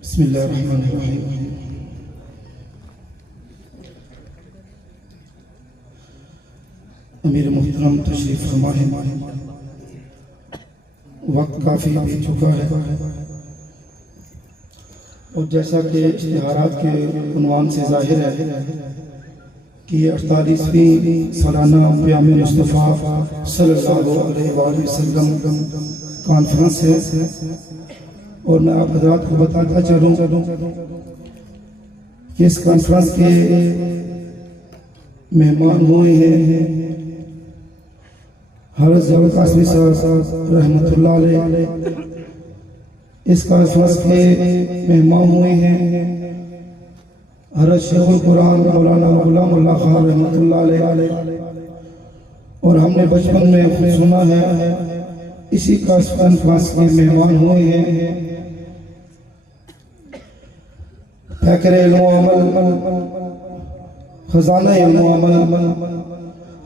बिस्मिल्लाहिर्रहमानिर्रहीम। अमीर मुहतरम तशरीफ फरमा है, वक्त काफ़ी बीत चुका है और जैसा कि इश्तिहारात के उन्वान से जाहिर है कि ये 48वीं सालाना क़याम मुस्तफ़ा सल्लल्लाहु अलैहि वसल्लम कॉन्फ्रेंस है और मैं आप हज़रात को बताता चलूँ कि इस कॉन्फ्रेंस के मेहमान हुए हैं हज़रत ज़फ़र कासमी साहब रहमतुल्लाह अलैह। इस कॉन्फ्रेंस के मेहमान हुए हैं हज़रत शेखुल कुरान मौलाना गुलामुल्लाह खान रहमतुल्लाह अलैह और हमने बचपन में खुद सुना है इसी कॉन्फ्रेंस के मेहमान हुए हैं फैकर इल्म अमल खजाना इल्म अमल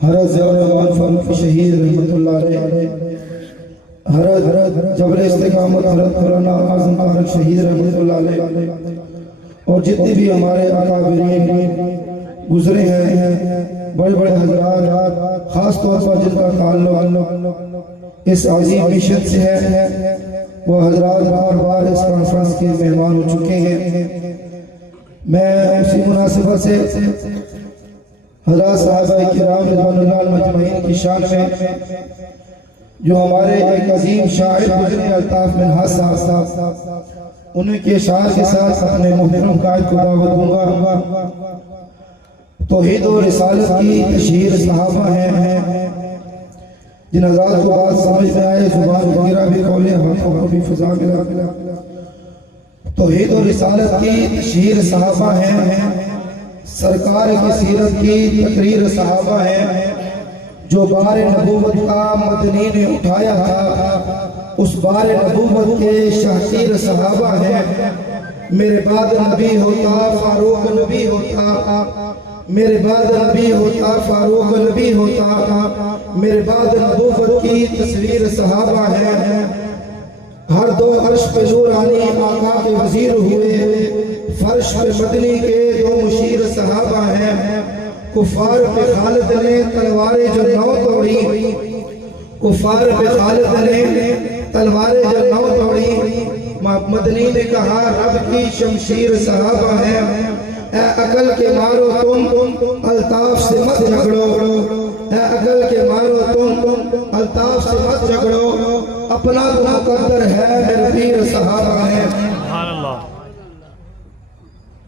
हज़रत ज़ियाउर फारूक शहीद रहमतुल्लाह अलैह, हज़रत जबल इस्तिक़ामत हज़रत मौलाना आज़म तारक शहीद रहमतुल्लाह अलैह और जितने भी हमारे अकाबिरीन गुजरे हैं बड़े बड़े हज़रात, ख़ास तौर पर जिनका ताल्लुक़ इस अज़ीम मिशन से है वो हज़रात बार बार इस कॉन्फ्रेंस के मेहमान हो चुके हैं। मैं उसी मुनासिबत से हज़रात साहबा किराम रिज़वानुल्लाह मजमईन की शान में जो हमारे एक अजीम शायर गुज़रे अल्ताफ़ मिन्हाज साहब उनके शायर के साथ अपने मोहतरम कायद को दावत दूंगा। तौहीद और रिसालत की तशहीर सहाबा हैं जिन हज़रात को बात समझ में आए ज़ुबान वगैरह भी खोले हाथों को भी फ़ज़ा मिला। तौहीद और रिसालत की तशहीर सहाबा हैं, सरकार की सीरत की तकरीर सहाबा हैं, जो बार नबूवत का मदनी ने उठाया था उस बार नबूवत के शाहीर सहाबा हैं। मेरे बाद नबी होता फारूक नबी होता, मेरे बाद नबी होता फारूक नबी होता, मेरे बाद नबूवत की तस्वीर सहाबा है। हर दो अर्श पे नूरानी आका के वजीर हुए, फर्श पे मदनी के दो मुशीर सहाबा हैं। कुफार पे खालिद ने तलवारें जो नौ तोड़ी, कुफार पे खालिद ने तलवारें जो नौ तोड़ी, मदनी ने कहा रब की शमशीर सहाबा है। ए अकल के मारो तुम अल्ताफ से मत झगड़ो, ए अकल के मारो तुम अल्ताफ से मत झगड़ो, अपना तो मुकद्दर है मेरे पीर सहाबा है।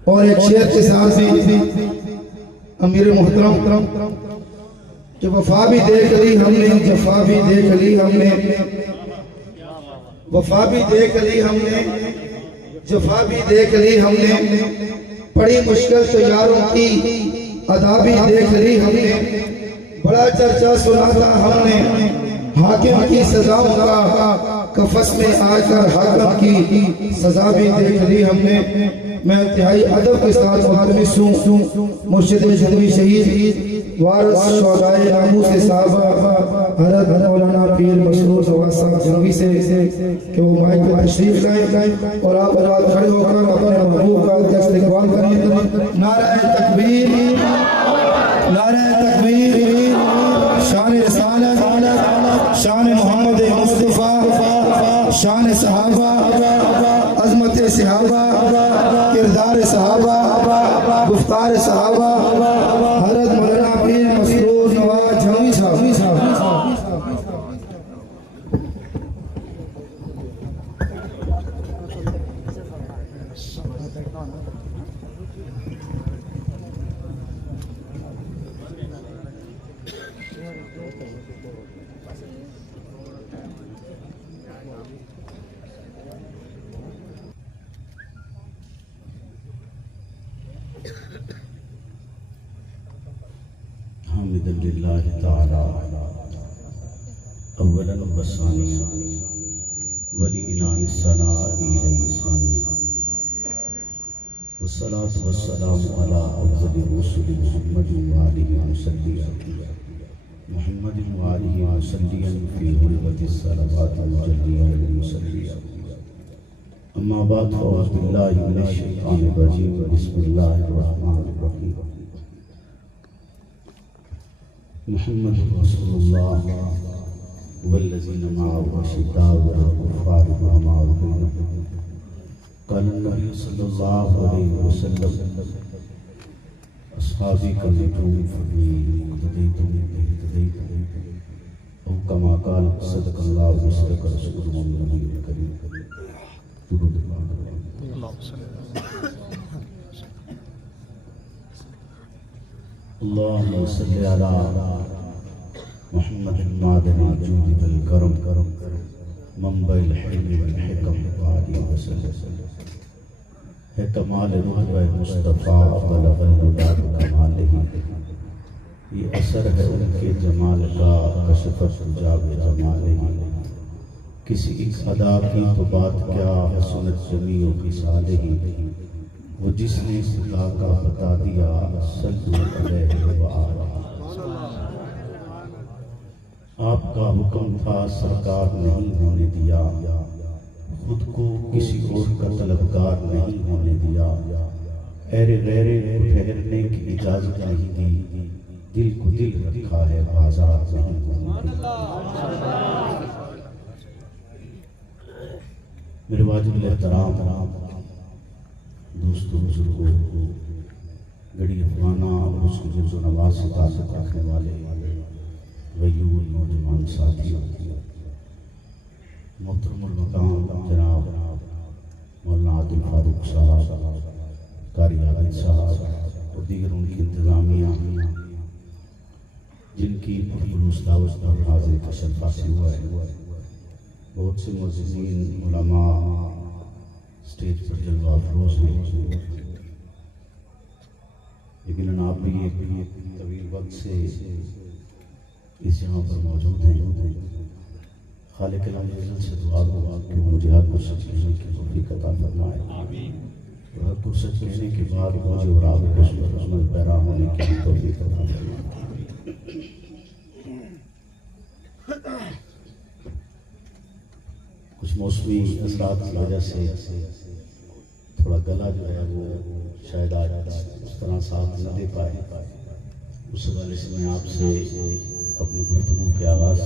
और एक शेर के साथ भी अमीर मुहतरम कि वफा भी देख ली हमने, जफा भी देख ली हमने, वफा भी देख ली हमने, जफा भी देख ली हमने, बड़ी मुश्किल तो यारों की अदा भी देख ली हमने। बड़ा चर्चा सुना था हमने हाकिम की सजाओं का, कफस में आकर हाकिम की सजा भी देख ली हमने। मैं इंतहाई अदब के साथ मुहतमिस हूँ मुर्शिद जदवी शहीद वारिस शोहदाए नामूस के साहबा हज़रत मौलाना पीर मशरूर जवाद साहब जंगी से कि वो माइक पे तशरीफ लाए और आप रात खड़े होकर अपने महबूब का इस्तकबाल करें। नारा तकबीर, नारा तकबीर, शान रिसालत, शान मोहम्मद मुस्तफ़ा, शान सहाबा, अज़मत सहाबा, किरदार सहाबा, गुफ्तार सहाबा, हज़रत मौलाना पीर मसरूर नवाज जंगी साहब। हामिदुलिल्लाहि ताला अव्वलन व सानिया वली इनान सनाई रईसानी वस्सलातु वस्सलामु अला अफ़ज़लि रुसूलि मुहम्मदिन व आलिहि वसल्लम मुहम्मदिन व आलिहि वसल्लम फी हुल्वति सलावाति व जल्लिया अम्मा बाद फ़ौज़ बिल्लाहि मिनश शैतानिर रजीम बिस्मिल्लाहिर रहमानिर रहीम मुहम्मदुर रसूलुल्लाह वल्लज़ीना मअहु अशिद्दाउ अलल कुफ़्फ़ारि रुहमाउ बैनहुम क़ाला नबी सल्लल्लाहु अलैहि वसल्लम अस्हाबी कल्लुहुम फबी मुक़्तदीतुम इhtदीतुम औ कमा क़ाल सदक़ल्लाहु व सदक़ रसूलुहुल नबीयुल करीम। अल्लाहुम्मा सल्लि अला मुहम्मद मादनी जूदि वल करम मंबइल हिल्म वल हिकम व आलिहि वसल्लम। है कमाल रुतबा मुस्तफ़ा बलगल हुदा कमालिही, ये असर है उनके जमाल का कशफ़त जाब जमालिही। किसी एक अदा की तो बात क्या हसनत जमी व खिसालिही, वो जिसने खुदा का बता दिया सल्लु अलैहि व आलिही। आपका हुक्म था सरकार नहीं होने दिया, खुद को किसी और का तलबगार नहीं होने दिया। ऐरे गैरे ठहरने की इजाजत नहीं दी, दिल को दिल रखा है बाजार नहीं होने दिया। मेरे वाजिब एहतराम दोस्तों, बुजुर्गों, गड़ी अफगाना और उसकी जुज़्ज़ो नवाज से ताल्लुक़ रखने वाले वयूल नौजवान साथियों, मोहतरमुल मकाम जनाब मौलाना आदिल फारूक साहब, कारी आबिद साहब और दीगर उनकी इंतज़ामिया, जिनकी पुरखुलूस दावत और हाज़िरी का शर्फ हासिल हुआ है। बहुत से मुअज़्ज़िज़ीन उलमा स्टेज पर जलवा अफरोज़ हैं, लेकिन आप भी एक तवील वक्त से इस जगह पर मौजूद हैं। खालिक अज़्ज़ल से दुआ हो कि मुझे हर कुछ सच कहने की तौफ़ीक़ अता फरमाए और हर कुछ सच कहने के बाद मुझे और आपको अमल पैरा होने की तौफ़ीक़ अता फरमाए। कुछ मौसमी असरात की वजह से थोड़ा गला जो है वो शायद आज उस तरह साथ न दे पाए। उस हवाले से मैं आपसे अपनी गुफ्तगू के आगाज़ से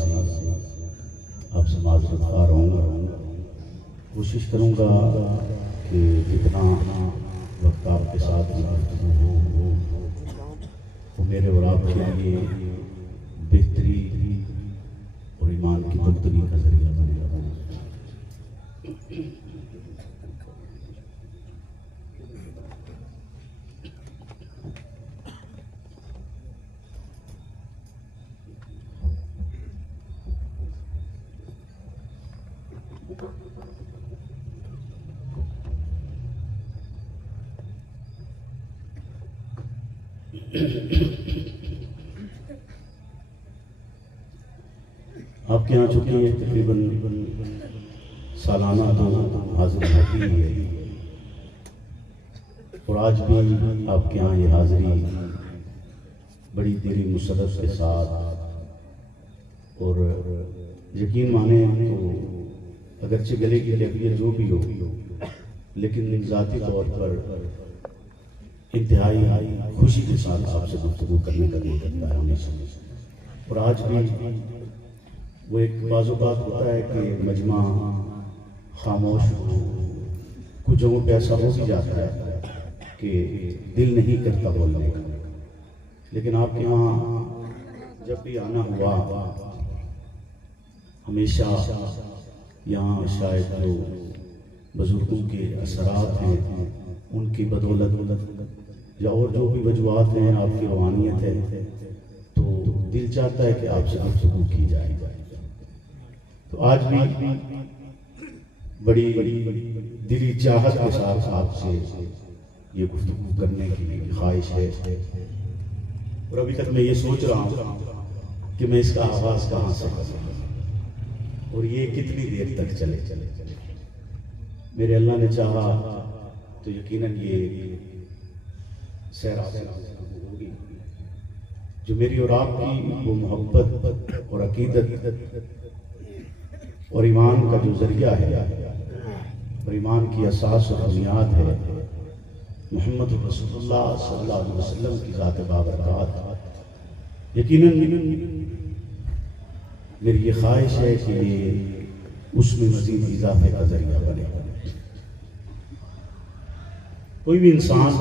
आपसे माज़रत ख़्वाह रहूँगा। कोशिश करूँगा कि जितना वक्त आपके साथ में गुफ्तगू हो वो मेरे और आपके लिए बेहतरी और ईमान की तब्दीली का ज़रिया बनेगा। आपके यहाँ चुकी है तकरीबन सालाना तो हाजिरी होती ही है, और आज भी आपके यहाँ ये हाजिरी बड़ी दिली मुसरत के साथ, और यकीन माने तो अगरचे गले की कैफियत जो भी हो, लेकिन ज़ाती तौर पर इंतहाई खुशी के साथ आपसे गुफ्तगू करने का दिल करता है हमेशा। और आज भी वो एक बाज़ बात होता है कि मजमा खामोश हो, कुछ जगहों पे ऐसा हो भी जाता है कि दिल नहीं करता बोलने का, लेकिन आपके यहाँ जब भी आना हुआ हमेशा यहाँ शायद जो बुजुर्गों के असरात हैं उनकी बदौलत या और जो भी वजूहात हैं, आपकी रवानियत है, तो दिल चाहता है कि आपसे गुफ्तगू की जाए। तो आज भी बड़ी दिली चाहत के साथ आपसे ये गुफ्तगू करने की ख्वाहिश है। और अभी तक मैं ये सोच रहा हूँ कि मैं इसका आगाज़ कहाँ से करूँ और ये कितनी देर तक चले। मेरे अल्लाह ने चाहा तो यकीनन ये सहरा होगी जो मेरी और आपकी वो मोहब्बत और अकीदत और ईमान का जो जरिया है और ईमान की असास और बुनियाद है मोहम्मद रसूलुल्लाह सल्लल्लाहु अलैहि वसल्लम की ज़ात बाबरकत। यकीनन मेरी ये ख्वाहिश है कि ये उसमें मज़ीद इजाफे का जरिया बने। कोई भी इंसान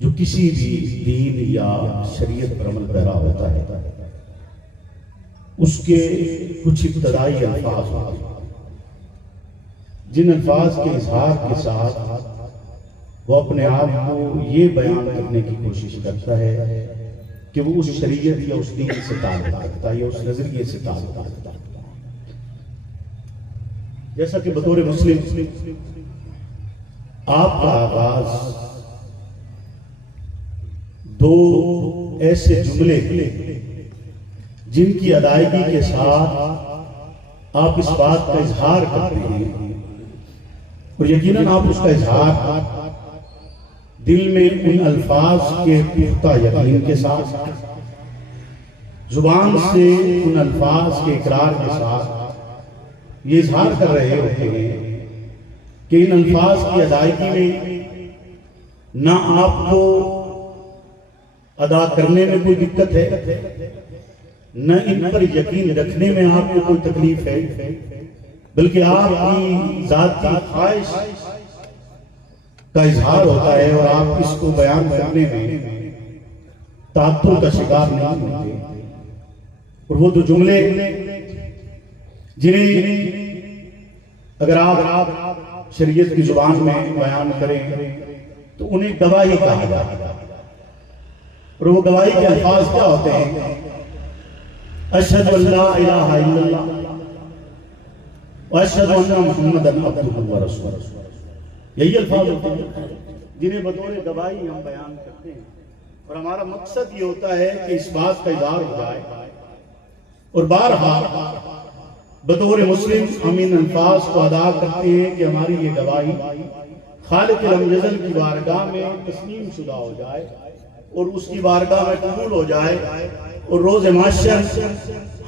जो किसी भी दीन या शरीयत पर अमल पैरा होता है उसके कुछ इब्तदाई अल्फाज होते हैं, जिन अल्फाज के इजहार के साथ वो अपने आप को ये बयान करने की कोशिश करता है कि वो उस शरीयत या उस दीन से ताल्लुक़ रखता है या उस नजरिए से ताल्लुक़ रखता है। जैसा कि बतौर मुस्लिम आपका आगाज दो ऐसे जुमले जिनकी अदायगी के साथ आप इस बात का इजहार करते हैं और यकीनन आप उसका इजहार दिल में उन अल्फाज के पुख्ता यकीन के साथ, जुबान से उन अल्फाज के इकरार के साथ ये इजहार कर रहे होते हैं कि इन अल्फाज की अदायगी में ना आपको अदा करने में कोई दिक्कत है, न इन पर यकीन रखने में आपको कोई तकलीफ है, बल्कि आपकी जाती ख्वाहिश का इजहार होता है और आप इसको बयान करने में तात्तुर का शिकार नहीं होते। और वो दो जुमले जिन्हें अगर आप शरीयत की जुबान में बयान करें तो उन्हें गवाही कहा जाता है। और वो गवाही के अल्फाज क्या होते हैं? अशहदु अल्ला इलाहा इल्लल्लाह व अशहदु अन्ना मुहम्मदन अब्दुहु व रसूलुहु। यही अल्फाज होते हैं जिन्हें बतौर गवाही हम बयान करते हैं। और हमारा मकसद ये होता है कि इस बात का इज़हार हो जाए और बार-बार बतौर मुस्लिम हम इन अल्फाज को अदा करते हैं कि हमारी ये गवाही खालिक अल-जल की बारगाह में तस्लीम शुदा हो जाए और उसकी बारगाह में कबूल हो जाए और रोज़ महशर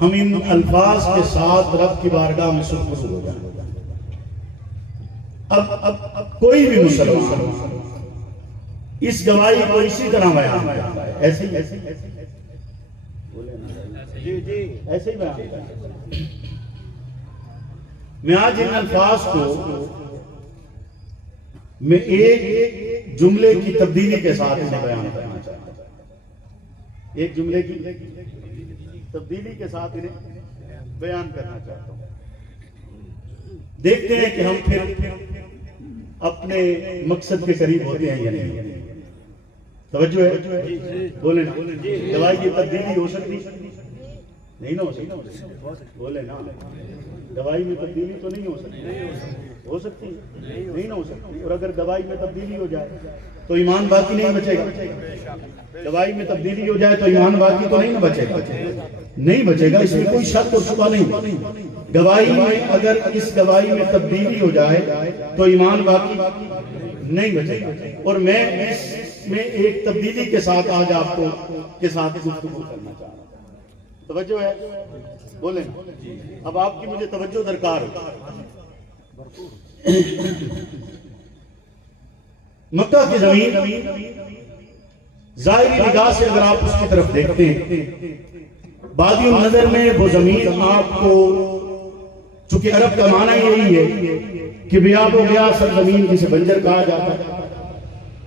हम इन अल्फाज के साथ रब की बारगाह में सुरखुर हो जाए। अब कोई भी मुसलमान इस गवाही को इसी तरह बयान करता है, ऐसे ही बयान करता है। मैं आज इन अल्फाज को मैं एक जुमले की तब्दीली के साथ इन्हें बयान करना चाहता हूं। एक जुमले की तब्दीली के साथ इन्हें बयान करना चाहता हूं। देखते हैं कि हम फिर अपने मकसद के करीब होते हैं या नहीं। तवज्जो है? बोले ना। दवाई की तब्दीली हो सकती नहीं ना? हो सकती? बोले ना। दवाई में तब्दीली तो नहीं हो सकती? हो सकती नहीं ना हो सकती। और अगर दवाई में तब्दीली हो जाए तो ईमान बाकी नहीं बचेगा। दवाई में तब्दीली हो जाए तो ईमान बाकी तो नहीं ना बचेगा, नहीं बचेगा, इसमें कोई शक और शुबा नहीं। गवाही में अगर इस गवाही में तब्दीली हो जाए तो ईमान बाकी नहीं बचेगा। और मैं इसमें एक तब्दीली के साथ आज आपको के साथ गुफ्तगू करना चाह रहा हूं। तवज्जो है? बोले ना। अब आपकी मुझे तवज्जो दरकार है। मक्का की जमीन जाहिरी निगाह से अगर आप उसकी तरफ देखते हैं, बादियों नजर में वो जमीन आपको, चूंकि अरब का माना यही है कि बियाब हो गया सरजमीन जिसे बंजर कहा जाता है,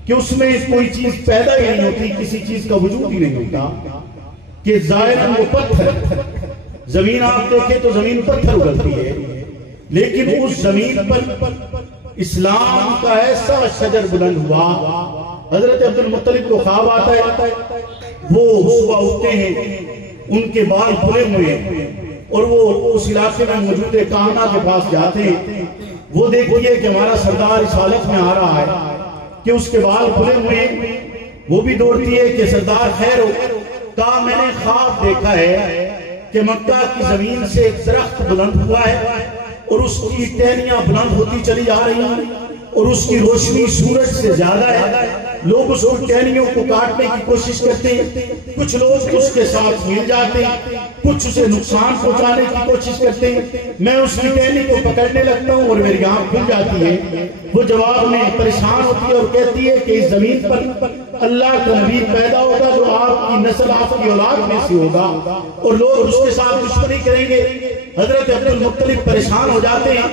कि उसमें कोई चीज पैदा ही नहीं होती, किसी चीज का वजूद ही नहीं होता, कि जायरन वो पत्थर, जमीन आप देखें तो जमीन पत्थर उगलती है, लेकिन उस जमीन पर इस्लाम का ऐसा शजर बुलंद हुआ। हजरत अब्दुल मुत्तलिब को ख्वाब आता है, वो सुबह उठते हैं, उनके बाल खुले हुए हैं और वो उस इलाके में मौजूद काना के पास जाते हैं। वो देखिए कि हमारा सरदार इस हालत में आ रहा है कि उसके बाल खुले हुए हैं। वो भी दौड़ती है कि सरदार खैर हो। कहा मैंने ख्वाब देखा है कि मक्का की जमीन से एक दरख्त बुलंद हुआ है और उसकी टहनियां बुलंद होती चली आ रही हैं और उसकी रोशनी सूरज से ज्यादा है। लोग उसकी टहनियों को काटने की कोशिश करते हैं, कुछ लोग उसके साथ मिल जाते हैं, कुछ उसे नुकसान पहुंचाने की कोशिश करते हैं। मैं उसकी टहनी को पकड़ने लगता हूं और मेरी आंख खुल जाती है। वो जवाब में परेशान होती है और कहती है कि इस जमीन पर अल्लाह का नबी पैदा होगा जो आपकी नस्ल आपकी औलाद में से होगा और लोग उसके साथ दुश्मनी करेंगे। हजरत अब्दुल मुत्तलिब परेशान हो जाते हैं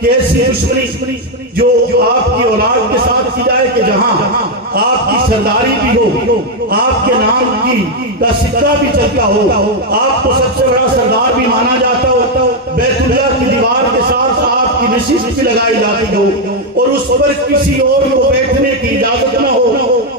कि ऐसी दुश्मनी जो आपकी औलाद के साथ की जाए कि जहां आपकी सरदारी भी हो, आपके नाम की का सिक्का भी चलता हो, आपको सबसे बड़ा सरदार भी माना जाता हो, बैतुल्लाह की दीवार के साथ आपकी नशिस्त भी लगाई जाती हो और उस पर किसी और को बैठने की इजाजत न हो।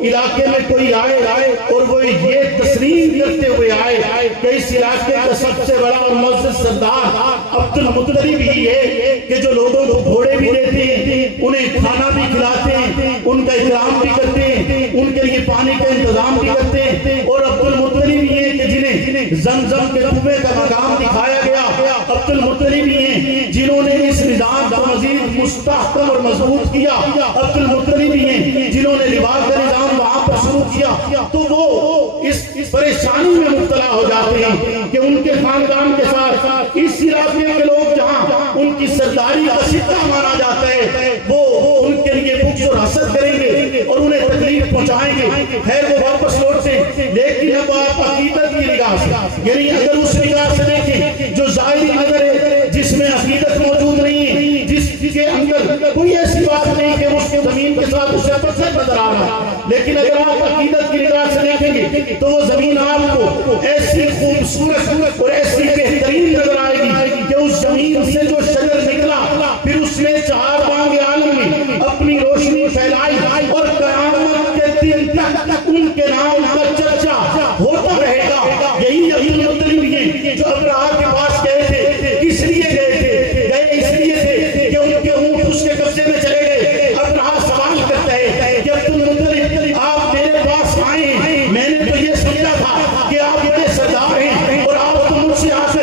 इलाके में कोई आए और वो ये तस्लीम करते हुए आए कि इस इलाके का सबसे बड़ा और मुअज़्ज़ज़ सरदार अब्दुल मुत्तलिब ही है कि जो लोगों को घोड़े भी देते हैं, उन्हें खाना भी खिलाते हैं, उनका इकराम भी करते हैं, उनके लिए पानी का इंतजाम भी करते हैं। और अब्दुल मुत्तलिब ही है कि जिन्हें ज़मज़म के कुएं का मकाम दिखाया गया। अब्दुल मुत्तलिब ही है जिन्होंने इस निज़ाम को मज़ीद मुस्तहकम और मजबूत किया। अब्दुल मुत्तलिब ही है जिन्होंने लिबास का निज़ाम वहां पर शुरू किया। तो वो इस परेशानी में मुब्तला हो जाते हैं कि उनके खानदान के साथ इस इलाके के लोग जहां उनकी सरदारी का सिक्का माना जाता है, वो उनके लिए बुग़्ज़ और हसद करेंगे और उन्हें तकलीफ पहुंचाएंगे। खैर वो वापस लौटते, लेकिन अब आप अकीदत की निगाह से, यानी अगर उस निगाह से देखें जो ज़ाहिरी नजर है जिसमें अकीदत मौजूद नहीं है, जिसके अंदर कोई ऐसी बात नहीं कि उसके जमीन के साथ उससे पसंद नजर आ रहा है, लेकिन अगर आप अकीदत की निगाह से देखेंगे तो वो जमीन आपको ऐसी खूबसूरत और ऐसी बेहतरीन नजर आएगी कि उस जमीन से जो शजर निकला फिर उसने चार बांगे आलम में अपनी रोशनी फैलाई और क़यामत के दिन तक उनके नाम का चर्चा होता रहेगा। यही अब्दुल मुत्तलिब है जो अब्राहा के पास गए थे। किस लिए गए थे? गए इसलिए थे कि उनके ऊंट उसके कब्जे में चले गए। अब्राहा सवाल करता है कि अब्दुल मुत्तलिब आप मेरे पास आए, मैंने तो ये समझा था कि आप मेरे सरदार हैं और आप तो मुझसे आकर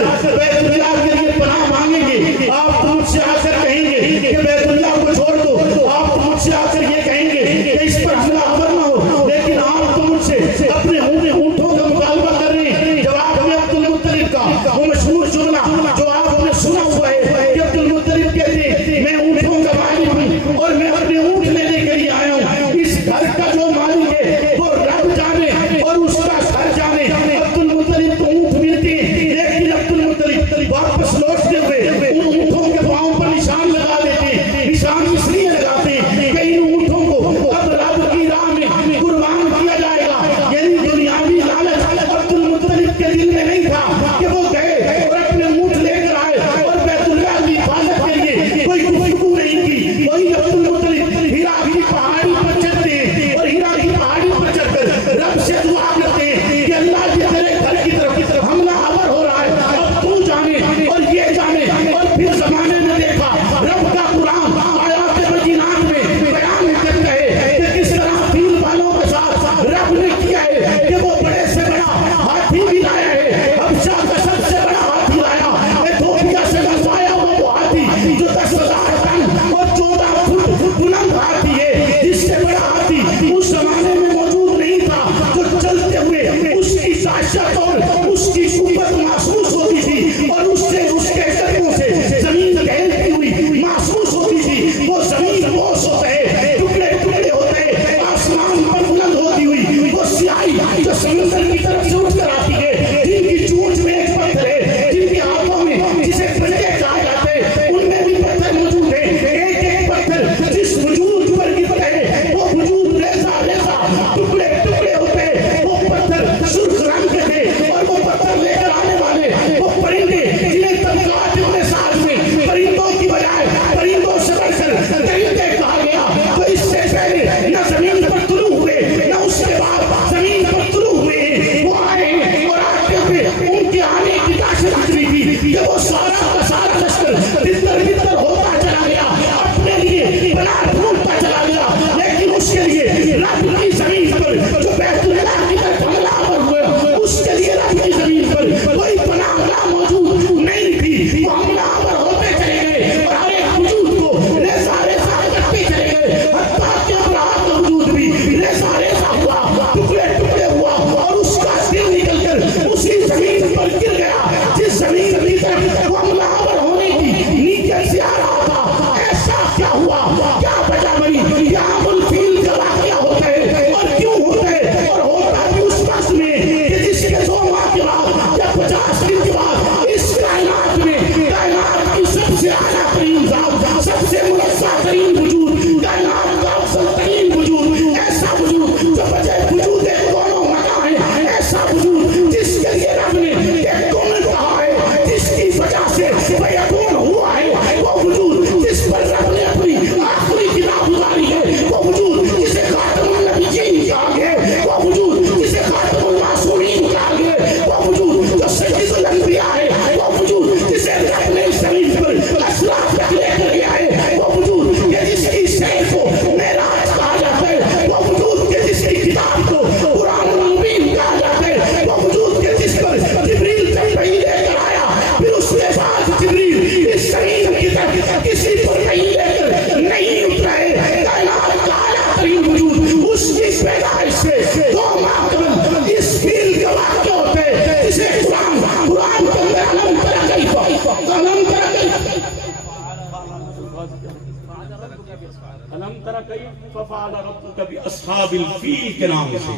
अलम तरा कई फफाल रब्बुका भी अस्हाबिल फील के नाम से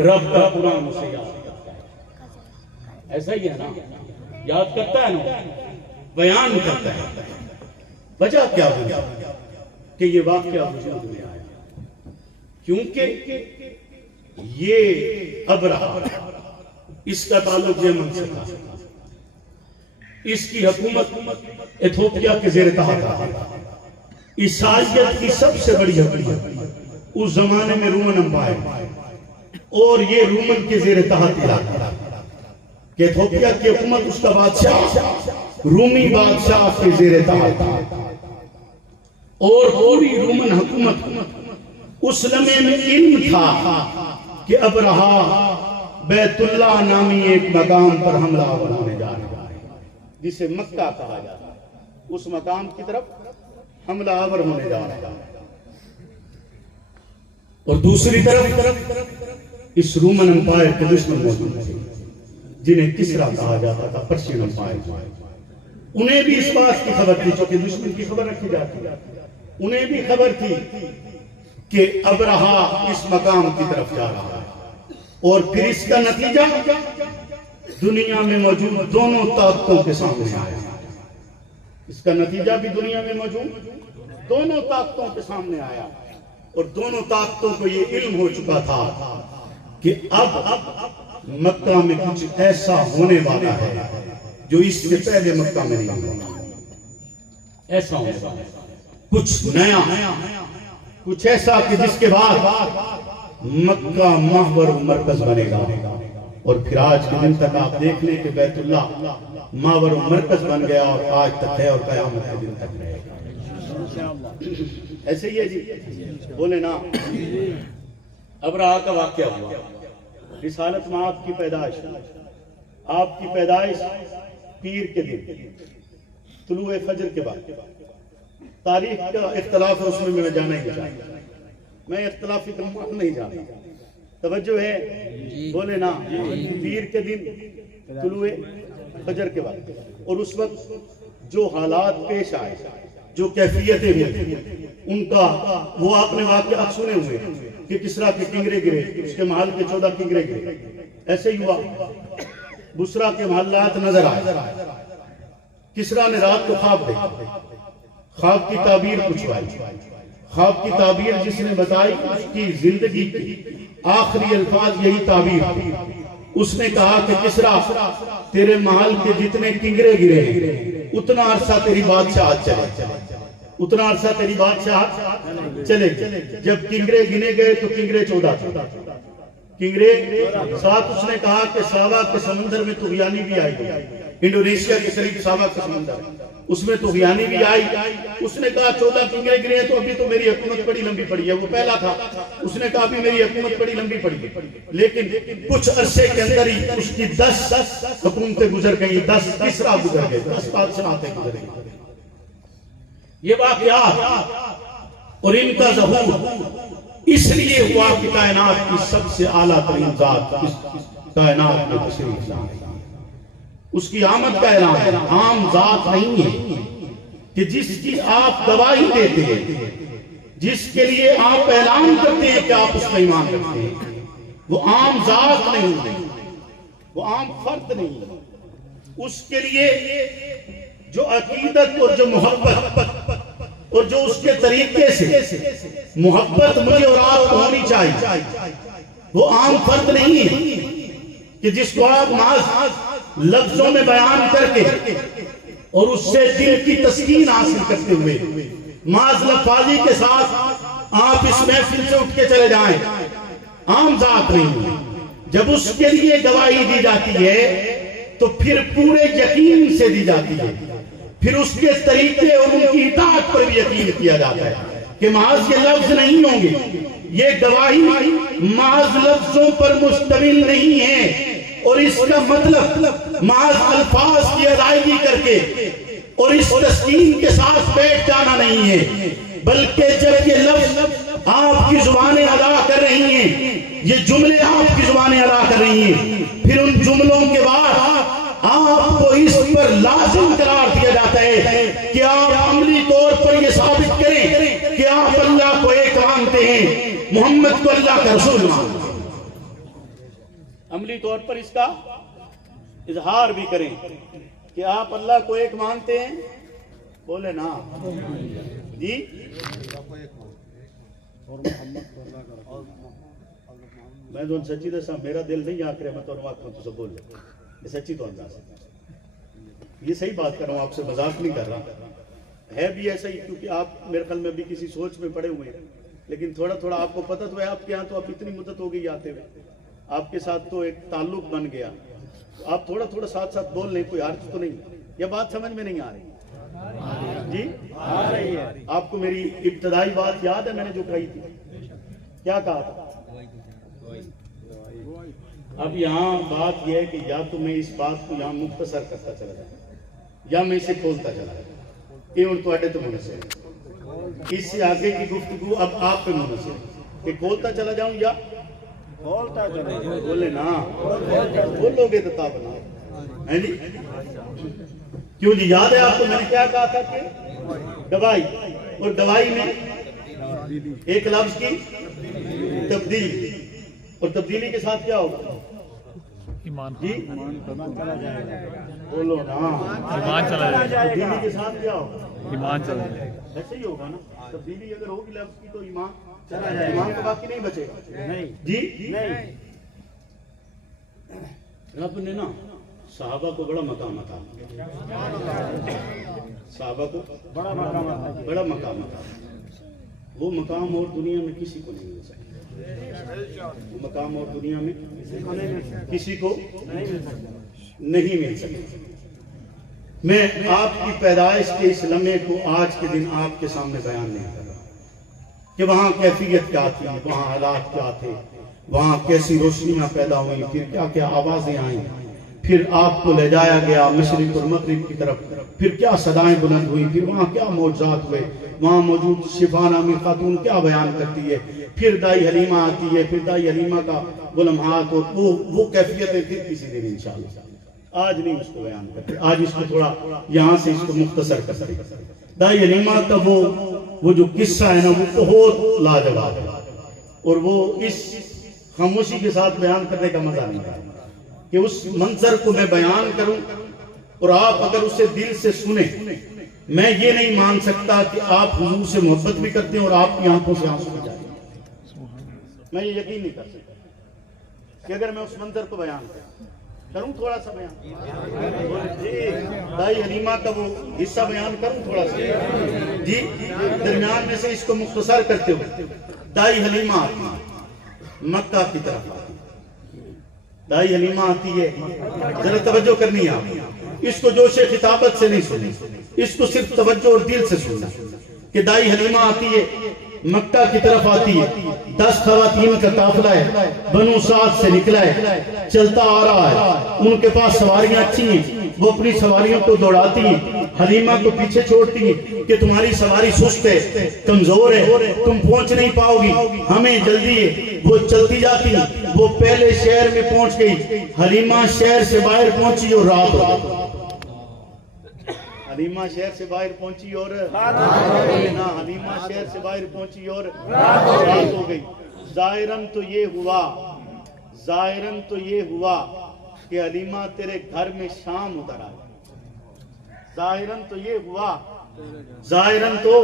रब का कुरान उसे याद करता है। ऐसा ही है ना, याद करता है ना, बयान करता है। वजह क्या हुई कि ये वाकया वजूद में आया? क्योंकि ये अबरहा, इसका ताल्लुक यमन से था, इसकी हुकूमत इथोपिया के जेर तहत था। ईसाइयत की सबसे बड़ी हुकूमत उस जमाने में रोमन अंपायर, और ये रोमन के जेर तहत इलाका कि इथोपिया की हुकूमत, उसका बादशाह रूमी बादशाह के जेर तहत था। और पूरी रोमन हुकूमत उस लम्हे में इल्म था कि अबरहा बैतुल्लाह नामी एक मकाम पर हमला होने जा रहा है, जिसे मक्का कहा जाता है। उस मकाम की तरफ हमलावर होने जा रहा है। और दूसरी तरफ इस रोमन अंपायर के दुश्मन मौजूद थे, जिन्हें किसरा कहा जाता था, पर्शियन अंपायर। उन्हें भी इस बात की खबर थी, क्योंकि दुश्मन की खबर रखी जाती है, उन्हें भी खबर थी कि अबरहा इस मकाम की तरफ जा रहा है। और फिर इसका नतीजा दुनिया में मौजूद दोनों ताकतों के सामने आया। इसका नतीजा भी दुनिया में मौजूद दोनों ताकतों के सामने आया। और दोनों ताकतों को ये इल्म हो चुका था कि अब मक्का में कुछ ऐसा होने वाला है जो इससे पहले मक्का में नहीं हुआ। ऐसा होने वाला है, कुछ नया, कुछ ऐसा कि जिसके बाद मक्का महवर मरकज बनेगा। और फिर आज के दिन तक आप देख लें कि बैतुल्लाह महवर मरकज बन गया, और आज तक है और क़यामत के दिन तक रहेगा। ऐसे ही है जी, बोले ना। अबरहा का वाकया हुआ, रिसालत में आपकी पैदाइश पीर के दिन तुलुए फजर के बाद। तारीख का इख्तलाफ है, उसमें मैं जाना ही नहीं चाहता, मैं इख्तलाफी तमाम नहीं जानता। तवज्जो है, बोले ना। पीर के दिन तुलुए फजर के बाद। और उस वक्त जो हालात पेश आए, जो कैफियतें हुई, उनका वो आपने वाकया सुने हुए कि किसरा के किंगरे गिरे, उसके महल के 14 किंगरे गिरे। ऐसे ही हुआ, बुसरा के महल्लात नजर आए। किसरा ने रात को ख्वाब देखा, ख्वाब की ताबीर पूछवाई। ख्वाब की ताबीर जिसने बताई, उसकी जिंदगी की आखिरी अल्फाज यही ताबीर थी। उसने कहा कि किसरा, तेरे महल के जितने किंगरे गिरे उतना अरसा तेरी बादशाह चले, उतना अरसा तेरी बादशाह चले। जब किंगरे गिने गए तो किंगरे 14 किंगरे साथ। उसने कहा कि सावा के समंदर में तुगयानी भी आई, इंडोनेशिया के करीब सावा का समंदर, उसमें तुगयानी भी आई। उसने कहा 14 किंगरे गिरे तो अभी तो मेरी हुकूमत बड़ी लंबी पड़ी है। वो पहला था, उसने कहा अभी मेरी हुकूमत बड़ी लंबी पड़ी है। लेकिन कुछ अरसे के अंदर ही उसकी 10 हुकूमतें गुजर गई, 10 किसरा गुजर गए, 10 बादशाह गुजर गए। ये वाकया और इनका ज़हूर इसलिए हुआ कि कायनात की सबसे आला तरीन जात कायनात में तशरीफ लाए, उसकी आमद का ऐलान है। आम जात नहीं है कि जिसकी आप गवाही देते हैं, जिसके लिए आप ऐलान करते हैं कि आप उस पर ईमान रखते हैं, वो आम जात नहीं है, वो आम फर्द नहीं है। उसके लिए जो अकीदत और जो मोहब्बत और जो उसके तरीके से मोहब्बत मुझे और आपको होनी चाहिए, वो आम फर्द नहीं है कि जिसको आप माज लफ्जों में बयान करके और उससे दिल की तस्कीन हासिल करते हुए माज लफाजी के साथ आप इस महफिल से उठ के चले जाएं, आम जात नहीं है। जब उसके लिए गवाही दी जाती है तो फिर पूरे यकीन से दी जाती है, फिर उसके तरीके और उनकी इताअत पर भी यकीन किया जाता है कि महज ये लफ्ज नहीं होंगे, ये गवाही महज लफ्जों पर मुश्तमिल नहीं है। और इसका मतलब महज अल्फाज की अदायगी करके और इस तस्कीन के साथ बैठ जाना नहीं है, बल्कि जब ये लफ्ज आपकी जुबानें अदा कर रही हैं, ये जुमले आपकी जुबानें अदा कर रही हैं, फिर उन जुमलों के बाद आपको इस पर लाजिम करार दिया जाता है कि आप अमली तौर पर यह साबित करें कि आप मानते हैं, मोहम्मद को अल्लाह का रसूल मानते हैं। अमली तौर पर इसका इजहार भी करें कि आप अल्लाह को एक मानते हैं, बोले ना जी। मैं तो सच्ची दसा मेरा दिल नहीं आख रहा, मैं तो आखा तो बोल ये सच्ची तो अंदाज ये सही बात कर रहा हूँ, आपसे मजाक नहीं कर रहा, है भी ऐसा ही, क्योंकि आप मेरे ख्याल में भी किसी सोच में पड़े हुए हैं, लेकिन थोड़ा थोड़ा आपको पता तो है, आपके यहाँ तो आप इतनी मुद्दत हो गई आते हुए, आपके साथ तो एक ताल्लुक बन गया, तो आप थोड़ा थोड़ा साथ साथ बोल लें, कोई हर्ज तो नहीं। यह बात समझ में नहीं आ रही जी? आ रही है। आपको मेरी इब्तदाई बात याद है मैंने जो कही थी, क्या कहा था? अब यहाँ बात यह है कि या तो मैं इस बात को यहाँ मुख्तसर करता चला जाऊँ या मैं इसे खोलता चला जाऊँ, ये उन थोड़े तो मुनसिब, इससे आगे की गुफ्तगू अब आप पे मुनसिब है कि खोलता चला जाऊँ या खोलता चला जाऊँ। बोले ना, बोलोगे तो ताब ना है जी। क्यों जी? याद है आपको मैंने क्या कहा था कि दवाई, और दवाई में एक लफ्ज की तब्दीली, और तब्दीली के साथ क्या होगा? ईमान जी, बोलो ना, ईमान चला जाएगा। तब्दीली के साथ क्या होगा? ईमान चला जाएगा। ऐसे ही होगा ना, तब्दीली अगर होगी लफ्ज की तो ईमान चला जाएगा, ईमान तो बाकी नहीं बचेगा। नहीं जी नहीं। रब ने ना साहबा को बड़ा मकाम था, साहबा को बड़ा मकाम था। वो मकाम और दुनिया में किसी को नहीं मिल सकता, वो मकाम और दुनिया में किसी को नहीं मिल सकता। मैं आपकी पैदाइश के इस लम्हे को आज के दिन आपके सामने बयान नहीं कर रहा कि वहाँ कैफियत क्या थी, वहाँ हालात क्या थे, वहाँ कैसी रोशनियां पैदा हुई, फिर क्या क्या आवाजें आई, फिर आपको ले जाया गया मशरिक और मगरिब की तरफ, फिर क्या सदाएं बुलंद हुई, फिर वहाँ क्या मौजज़ात हुए, वहाँ मौजूद शिफा नामी खातून क्या बयान करती है, फिर दाई हलीमा आती है, फिर दाई हलीमा का वो लम्हात और वो कैफियतें फिर किसी दिन इंशाअल्लाह। आज नहीं उसको बयान करते, आज इसको थोड़ा यहाँ से इसको मुख्तसर करते। दाई हलीमा का वो जो किस्सा है ना, वो बहुत लाजवाब है, और वो इस खामोशी के साथ बयान करने का मजा नहीं आता कि उस मंजर को मैं बयान करूं और आप अगर उसे दिल से सुने। मैं ये नहीं मान सकता कि आप हुजूर से मोहब्बत भी करते हैं और आपकी आंखों से आंसू आ जाए, मैं ये यकीन नहीं कर सकता कि अगर मैं उस मंजर को बयान करूं थोड़ा सा बयान जी, दाई हलीमा का वो हिस्सा बयान करूं थोड़ा सा जी, दरमियान में से इसको मुख्तसर करते हुए। दाई हलीमा मक्का की तरफ आती, दाई हलीमा आती है, जरा तवज्जो करनी है आप, इसको जोशे खिताबत से नहीं सुनी, इसको सिर्फ तवज्जो और दिल से सुनना कि दाई हलीमा आती है, मक्का की तरफ आती है, 10 खवातीन का काफिला है, बनु साद से निकला है, चलता आ रहा है, उनके पास सवारियां अच्छी हैं, वो अपनी सवारियों को दौड़ाती हैं, हलीमा को पीछे छोड़ती है कि तुम्हारी सवारी सुस्त है, कमजोर है, तुम पहुंच नहीं पाओगी, हमें जल्दी है। वो चलती जाती, वो पहले शहर में पहुंच गई, हलीमा शहर से बाहर पहुंची और रात हो गई। हलीमा शहर से बाहर पहुंची और ना, हलीमा शहर से बाहर पहुंची और रात हो गई। जाहिरन तो ये हुआ, जाहिरन तो ये हुआ कि हलीमा तेरे घर में शाम उतर आई, जाहिरन तो ये हुआ, जाहिरन तो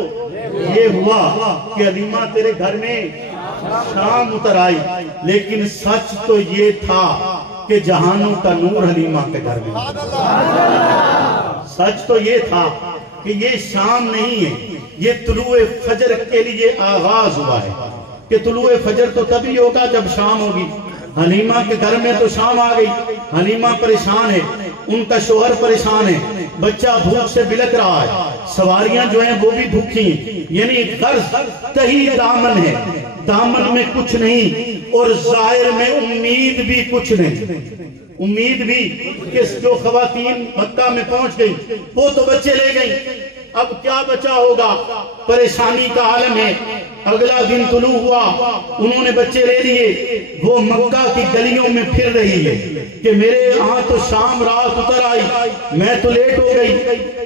ये हुआ कि हलीमा तेरे घर में शाम उतर आई, लेकिन सच तो ये था कि जहानों का नूर हलीमा के घर में। सच तो ये था कि ये शाम नहीं है, ये तुलुए फजर के लिए आगाज हुआ है कि तुलुए फजर तो तभी होगा जब शाम होगी। हलीमा के घर में तो शाम आ गई, हलीमा परेशान है, उनका शोहर परेशान है, बच्चा भूख से बिलक रहा है, सवारियां जो हैं वो भी भूखी हैं, यानी गर्ज तही दामन है, दामन में कुछ नहीं और जाहिर में उम्मीद भी कुछ नहीं। उम्मीद भी कि जो खवातीन मक्का में पहुंच गई वो तो बच्चे ले गई, अब क्या बचा होगा, परेशानी का आलम है। अगला दिन तुलू हुआ, उन्होंने बच्चे ले लिए, वो मक्का की गलियों में फिर रही है कि मेरे यहाँ तो शाम रात उतर आई, मैं तो लेट हो गई,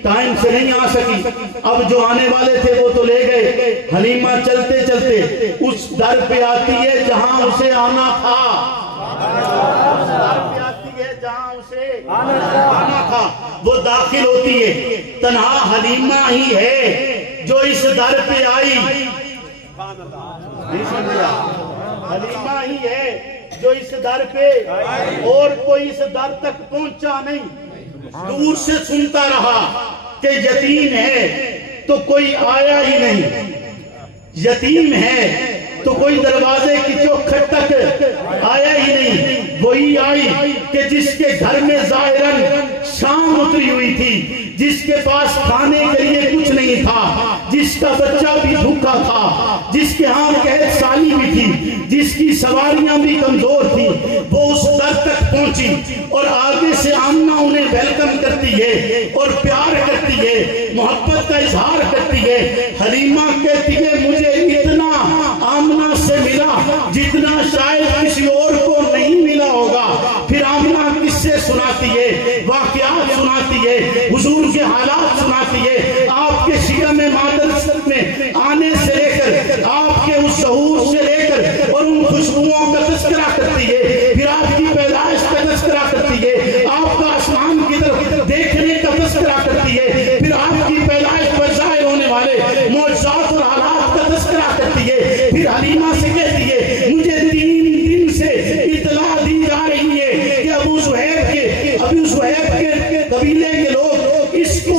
टाइम से नहीं आ सकी। अब जो आने वाले थे वो तो ले गए। हलीमा चलते चलते उस दर पे आती है जहां उसे आना था, दर पे आती है जहां उसे आना था। वो दाखिल होती है, तन्हा हलीमा ही है जो इस दर पे आई। हलीमा ही है जो इस दर पे, और कोई इस दर तक पहुंचा नहीं। दूर से सुनता रहा कि यतीम है तो कोई आया ही नहीं, यतीम है तो कोई दरवाजे की चौखट तक आया ही नहीं। वही आई कि जिसके घर में जाहिरन शाम उतरी हुई थी, जिसके पास खाने के लिए कुछ नहीं था, जिसका बच्चा भी भूखा था, जिसके यहाँ कैद साली भी थी, जिसकी सवारियां भी कमजोर थी, वो उस दर तक पहुंची और आगे से आमना उन्हें वेलकम करती है और प्यार करती है, मोहब्बत का इजहार करती है। हलीमा कहती है मुझे इतना आमना से मिला जितना शायद किसी और को नहीं मिला होगा। फिर आमना किससे सुनाती है, वाकयात सुनाती है, हुजूर के हालात सुनाती है, आपके शिया में मादरसत में आने से लेकर आपके उस शहूर से लेकर और उन खुशबुओं का तस्करा करती है। फिर आपकी पैदाइश का तस्करा करती है, आपका आसमान की तरफ देखने का तस्करा करती है, फिर आपकी पैदाइश पर जाहिर होने वाले मौजूदात और हालात का तस्करा करती है। फिर हलीमा से कहती है मुझे 3 दिन से इतला दी जा रही है कि अबू सुहैब के कबीले के लोग इसको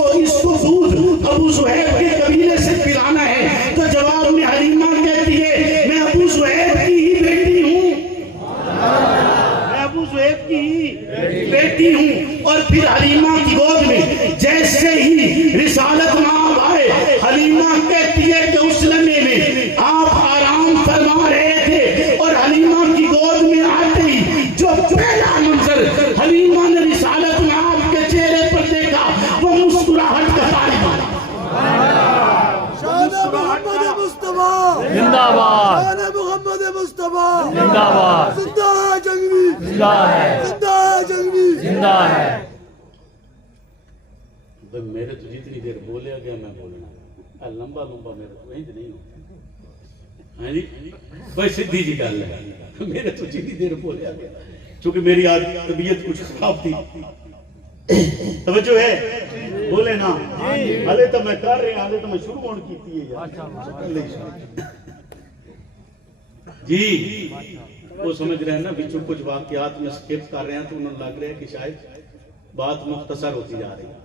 दूध अबू सुहैब के कबीले से पिलाना है। तो जवाब में हलीमा कहती है मैं अबू सुहैब की ही बेटी हूँ, मैं अबू सुहैब की ही बेटी हूँ। और फिर हलीमा की गोद में जैसे ही रिसालत नाम आए, हलीमा कहती है कि उस लम्हे में आप आराम फरमा रहे थे और हलीमा की गोद में आते ही जो पहला मंजर हलीमा ने रिसालत नाम के चेहरे पर देखा वो मुस्कुराहट का तारीफ जिंदाबाद, मोहम्मद मुस्तफा जिंदाबाद, जिंदा है जंगली, जिंदा है, जिंदा है जंगली, जिंदा है। मेरे तो जितनी देर बोले गया मैं बोलना लंबा लंबा मेरे तो वहीं नहीं होता है जी, कोई सीधी जी गल है। मेरे तो जितनी देर बोले गया क्योंकि मेरी आज तबीयत कुछ खराब थी। तवज्जो है बोले ना, हाले तो मैं कर रहा, हाले तो मैं शुरू होने की थी जी। वो समझ रहे हैं ना बिचू कुछ वाकयात में स्किप कर रहे हैं तो उन्हें लग रहा है कि शायद बात मुख्तसर होती जा रही है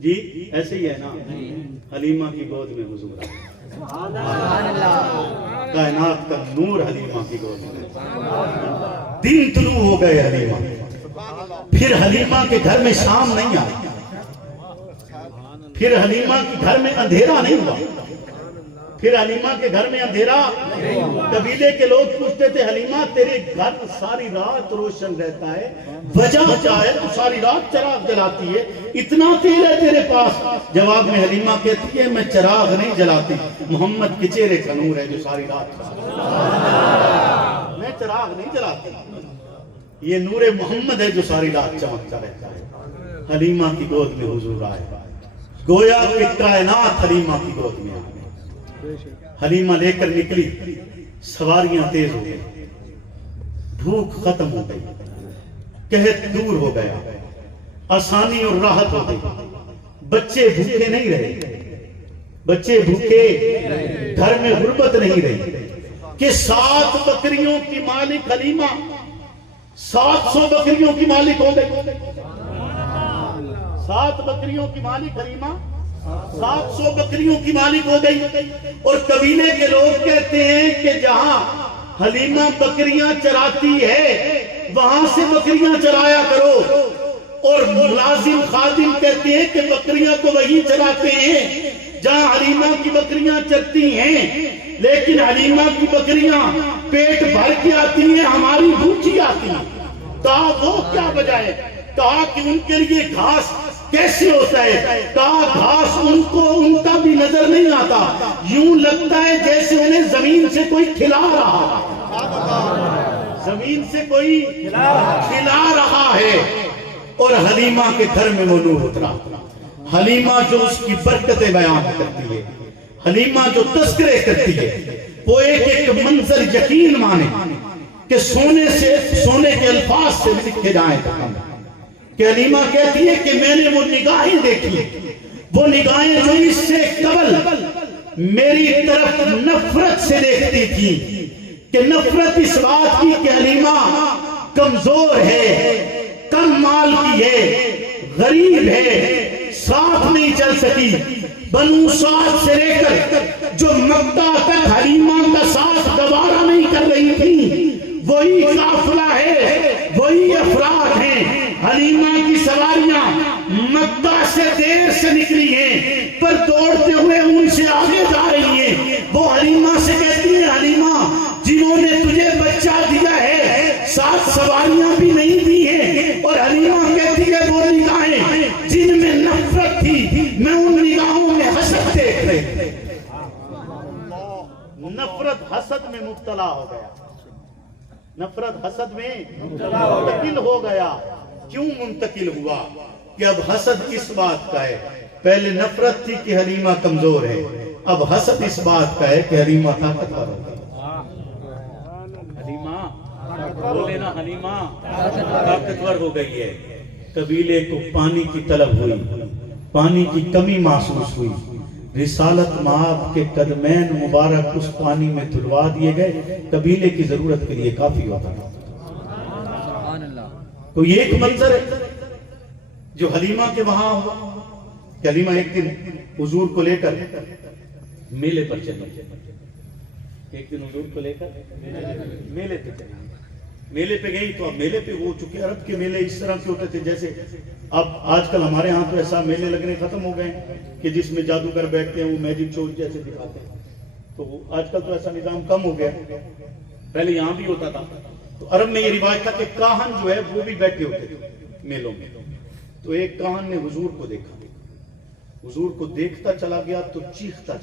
जी। ऐसे ही है ना, हलीमा की गोद में हुजूर आए, कायनात का नूर हलीमा की गोद में। दिन तुलू हो गए हलीमा, फिर हलीमा के घर में शाम नहीं आई, फिर हलीमा के घर में अंधेरा नहीं हुआ, फिर हलीमा के घर में अंधेरा। कबीले के लोग पूछते थे हलीमा तेरे घर सारी रात रोशन रहता है, वजह क्या है, तू सारी रात चराग जलाती है, इतना तेल है तेरे पास? जवाब में हलीमा कहती है मैं चराग नहीं जलाती, मोहम्मद के चेहरे का नूर है जो सारी रात, मैं चराग नहीं जलाती, ये नूरे मोहम्मद है जो सारी रात चमकता रहता है। हलीमा की गोद में हुजूर आए, गोया कि कायनात हलीमा की गोद में आ गई। हलीमा लेकर निकली, सवारियां तेज हो गई, भूख खत्म हो गई, कहत दूर हो गया, आसानी और राहत हो गई। बच्चे भूखे नहीं रहे, बच्चे भूखे, घर में गुर्बत नहीं रही कि 7 बकरियों की मालिक हलीमा 700 बकरियों की मालिक हो गई। 7 बकरियों की मालिक हलीमा 700 बकरियों की मालिक हो गई। और कबीले के लोग कहते हैं कि जहां हलीमा बकरियां चराती है वहां से बकरियां चराया करो। और मुलाजिम खादिम कहते हैं कि बकरियां तो वही चराते हैं जहां हलीमा की बकरियां चरती हैं, लेकिन हलीमा की बकरियां पेट भर के आती हैं, हमारी भूखी आती हैं। तो वो क्या वजह है? कहा कि उनके लिए घास कैसे होता है? घास उनको उनका भी नजर नहीं आता, यूं लगता है जैसे उन्हें जमीन से कोई खिला रहा है, जमीन से कोई खिला रहा है। और हलीमा के घर में वो नूर उतरा। हलीमा जो उसकी बरकतें बयान करती है, हलीमा जो तस्करे करती है, वो एक एक मंजर यकीन माने कि सोने के अल्फाज से लिखे जाए। कि हलीमा कहती है कि मैंने वो निगाहें देखी, वो निगाहें जो इससे कबल मेरी तरफ नफरत से देखती थी, कि नफरत इस बात की कि हलीमा कमजोर है, कम माल की है, गरीब है, साथ नहीं चल सकी। बनु साद से लेकर जो मक्का तक हलीमा का साथ गवारा नहीं कर रही थी, वही काफिला है, वही अफराद हैं। हलीमा की सवारियां मक्का से देर से निकली हैं, पर दौड़ते हुए उनसे आगे जा रही हैं। वो हलीमा से कहती है, हलीमा जिन्होंने तुझे बच्चा दिया है, साथ सवारियां भी नहीं दी हैं। और हलीमा कहती है, वो निगाहें जिनमें नफरत थी, मैं उन निगाहों में हसद देख रही। नफरत हसद में मुब्तला हो गया, नफरत हसद में मुंतकिल हो गया। क्यों मुंतकिल हुआ? कि अब हसद इस बात का है, पहले नफरत थी कि हलीमा कमजोर है, अब हसद इस बात का है कि हलीमा ताकतवर है। हलीमा बोले ना, हलीमा ताकतवर हो गई है। कबीले को पानी की तलब हुई, पानी की कमी महसूस हुई। रिसालत माब के कदमैन मुबारक उस पानी में धुलवा दिए गए, कबीले की जरूरत के लिए काफी होता है। तो ये एक मंजर है जो हलीमा के वहां हुआ। हलीमा एक दिन हुजूर को लेकर मेले पर चली, एक दिन हुजूर को लेकर मेले पे चली। मेले पे गई तो अब मेले पे वो, चूंकि अरब के मेले इस तरह के होते थे जैसे अब आजकल हमारे यहाँ तो ऐसा मेले लगने खत्म हो गए कि जिसमें जादूगर बैठते हैं, वो मैजिक शो जैसे दिखाते हैं। तो आजकल तो ऐसा निजाम कम हो गया, पहले यहाँ भी होता था। तो अरब में ये रिवाज था कि काहन जो है वो भी बैठे होते थे मेलों में। तो एक काहन ने हुजूर को देखा, हुजूर को देखता चला गया तो चीखता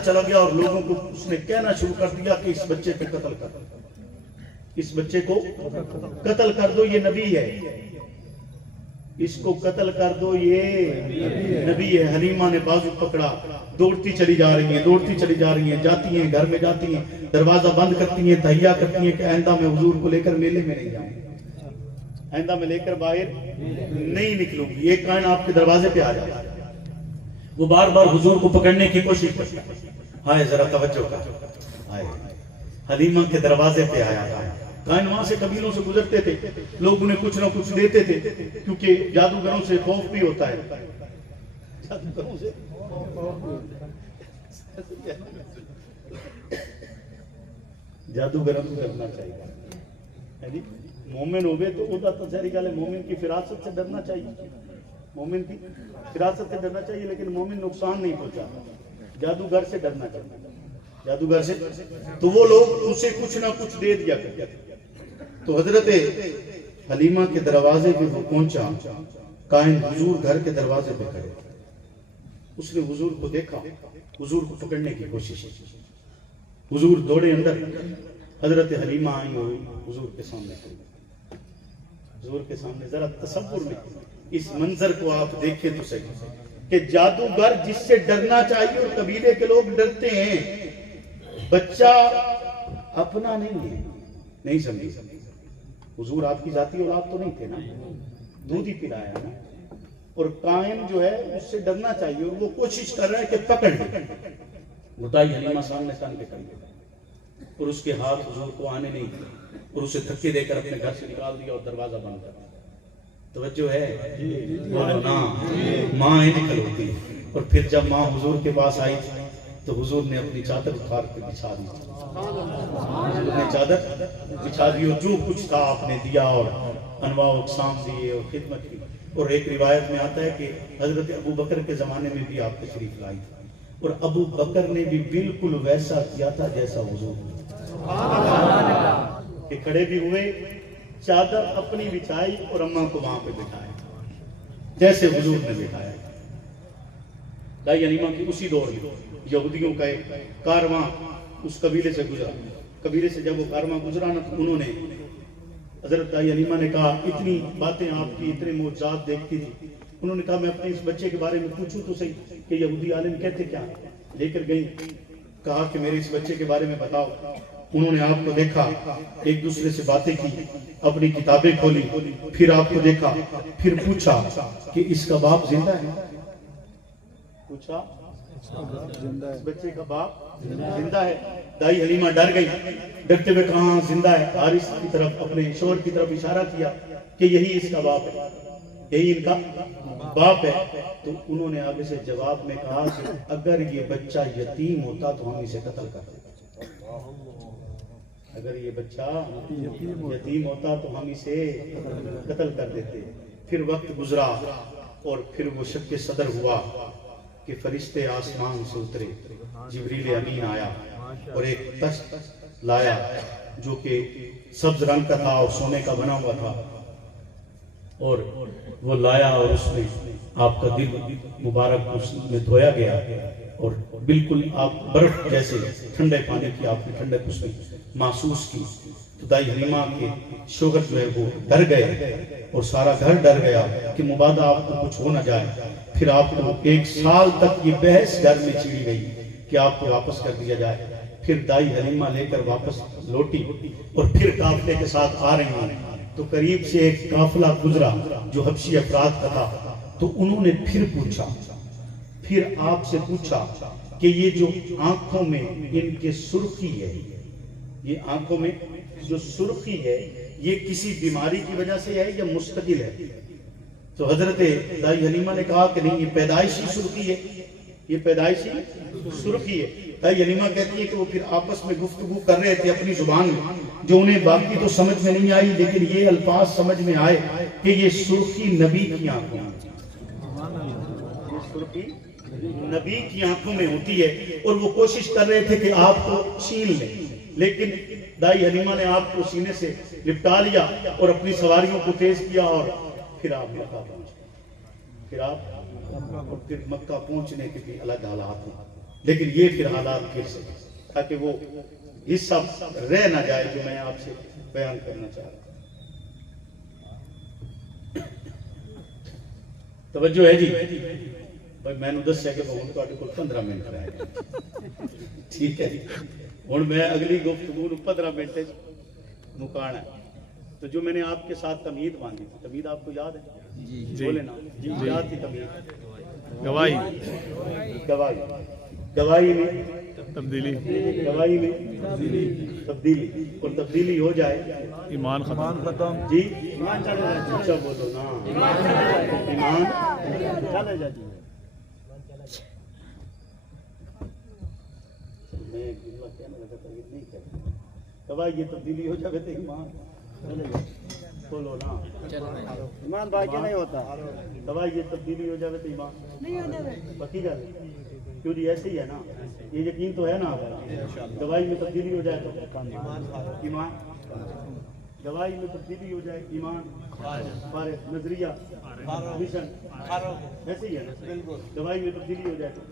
चला गया और लोगों को उसने कहना शुरू कर दिया कि इस बच्चे को कत्ल कर दो, इस बच्चे को कत्ल कर दो, ये नबी है, इसको कत्ल कर दो, ये नबी है। हलीमा ने बाजू पकड़ा, दौड़ती चली जा रही है, जाती हैं, घर में जाती हैं, दरवाजा बंद करती हैं, तहिया करती हैं कि आइंदा मैं हुजूर को लेकर मेले में नहीं जाऊंगी, आइंदा मैं लेकर बाहर नहीं निकलूंगी। एक कान आपके दरवाजे पे आ जाता है, वो बार बार हुजूर को पकड़ने की कोशिश करता है। हाय जरा तवज्जो कर, हाय हलीमा के दरवाजे पे आया था। कान वहां से कबीलों से गुजरते थे, लोग उन्हें कुछ ना कुछ देते थे, क्योंकि जादूगरों से खौफ भी होता है, जादूगरों से जादूगरों से डरना चाहिए। मोमिन होवे तो उदा तसरी गल है, मोमिन की फिरासत से डरना चाहिए, मोमिन की फिरासत से डरना चाहिए, लेकिन मोमिन नुकसान नहीं पहुंचाता, जादूगर से डरना चाहिए, जादूगर से। तो वो लोग उसे कुछ ना कुछ दे दिया करते थे। तो हजरत हलीमा के दरवाजे पे वो पहुंचा, कायन हुजूर घर के दरवाजे पे खड़े, उसने हुजूर को देखा, हुजूर को पकड़ने की कोशिश की, हुजूर दौड़े अंदर, हजरत हलीमा आई हुई हुजूर के सामने खड़ी, हुजूर के सामने। जरा तसव्वुर में इस मंजर को आप देखें तो सही कि जादूगर जिससे डरना चाहिए और कबीले के लोग डरते हैं, बच्चा अपना नहीं है, नहीं समझी। हुजूर आपकी जाती औलाद तो नहीं थे ना, दूध ही पिलाया ना, और कायम जो है उससे डरना चाहिए, और वो कोशिश कर रहा है कि पकड़ ले। मुताई हलीमा सामने सामने कर, और उसके हाथ हुजूर को आने नहीं दिए, और उसे धक्के देकर अपने घर से निकाल दिया और दरवाजा बंद कर दिया। तवज्जो है, बोलो ना, माँ निकल होती है। और फिर जब माँ हुजूर के पास आई तो हुजूर ने अपनी चादर उतार के बिछा दी, हुजूर ने चादर बिछा दी, और जो कुछ था आपने दिया, और अनवा अक़साम दिए और खिदमत की। और एक रिवायत में आता है कि हजरत अबू बकर के जमाने में भी आप तशरीफ लाई, और अबू बकर ने भी बिल्कुल वैसा किया था जैसा हुजूर के खड़े भी हुए, चादर अपनी बिछाई और अम्मा को वहां पे बिठाया। जैसे हुजूर ने दिखाया। दाई हलीमा की उसी दौर में यहूदियों का एक कारवां उस कबीले से गुजरा। कबीले से जब वो कारवां गुजरा ना, तो उन्होंने हजरत दाई हलीमा ने कहा, इतनी बातें आपकी, इतने मोजात देखती थी, उन्होंने कहा मैं अपने इस बच्चे के बारे में पूछूं तो सही कि यहूदी आलिम कहते क्या। लेकर गई, कहा कि मेरे इस बच्चे के बारे में बताओ। उन्होंने आपको देखा, एक दूसरे से बातें की, अपनी किताबें खोली, फिर आपको देखा, फिर पूछा कि इसका बाप जिंदा है। पूछा इस बच्चे का बाप जिंदा है। दाई हलीमा डर गई, डरते हुए कहा जिंदा है। हारिस की तरफ, अपने शोहर की तरफ इशारा किया कि यही इसका बाप है, यही इनका बाप है। तो उन्होंने आगे से जवाब में कहा कि अगर ये बच्चा यतीम होता तो हम इसे कत्ल कर देते। अगर ये बच्चा यतीम होता तो हम इसे कत्ल कर देते। फिर वक्त गुजरा और फिर वो शक सदर हुआ कि फरिश्ते आसमान से उतरे, जिब्रील अमीन आया और एक तख्त लाया जो कि सब्ज रंग का था और सोने का बना हुआ था, और वो लाया और उसमें आपका दिल मुबारक उसमें धोया गया और बिल्कुल आप बर्फ जैसे ठंडे पानी की आपने ठंडक उसमें महसूस की। तो दाई हलीमा के शोहर जो है वो डर गए और सारा घर डर गया कि मुबादा आपको कुछ हो ना जाए। फिर आपको 1 साल तक ये बहस घर में छिड़ी गई कि आपको वापस कर दिया जाए। फिर दाई हलीमा लेकर वापस लौटी और फिर काफले के साथ आ रही हैं, तो करीब से एक काफिला गुजरा जो हबशी अफराद का था। तो उन्होंने फिर पूछा, फिर आपसे पूछा कि ये जो आंखों में इनके सुर्खी है, ये आंखों में जो सुर्खी है, ये किसी बीमारी की वजह से है या मुस्तकिल है? तो हजरत दाई हलीमा ने कहा कि नहीं, ये पैदाइशी सुर्खी है, ये पैदाइशी सुर्खी है। दाई हलीमा कहती है कि वो फिर आपस में गुफ्तगू कर रहे थे अपनी जुबान में, जो उन्हें बाकी तो समझ में नहीं आई, लेकिन ये अल्फाज समझ में आए कि ये सुर्खी नबी की आंखों में, ये सुर्खी नबी की आंखों में होती है। और वो कोशिश कर रहे थे कि आपको छीन लें, लेकिन दाई हलीमा ने आपको सीने से लिपटा लिया और अपनी सवारियों को तेज किया और फिर आप मक्का पहुंचे। फिर मक्का पहुंचने के भी अलग हालात हैं, लेकिन ये फिर हालात फिर से, ताकि वो हिस्सा रह ना जाए जो मैं आपसे बयान करना चाह रहा हूं। तवज्जो है जी भाई, मैंने दस कि हूँ तुहाडे कोल 15 मिनट रह गए, ठीक है जी। हुण मैं अगली गुफ्तगू 15 मिनट मुकाना है। तो जो मैंने आपके साथ तमीद बांधी थी, तमीद आपको याद है? जी बोले ना जी, याद थी तमीद? गवाही, गवाही, गवाही में तब्दीली, गवाही में तब्दीली, और तब्दीली हो जाए ईमान खत्म जी। अच्छा बोलो ना, ईमान चले जा जी। मैं जुमला कहने लगा था, ये नहीं कहता। गवाही ये तब्दीली हो जाए तो ईमान चले जा, बोलो ना, ईमान बाकी नहीं होता। गवाही ये तब्दीली हो जाए तो ईमान नहीं होता, पक्की गल है। क्यों जी, ऐसे ही है ना, ये यकीन तो है ना। गवाही में तब्दीली हो जाए तो ईमान, गवाही में तब्दीली हो जाए ईमान, फारिग, नजरिया, मिशन, ऐसे ही है ना। गवाही में तब्दीली हो जाए तो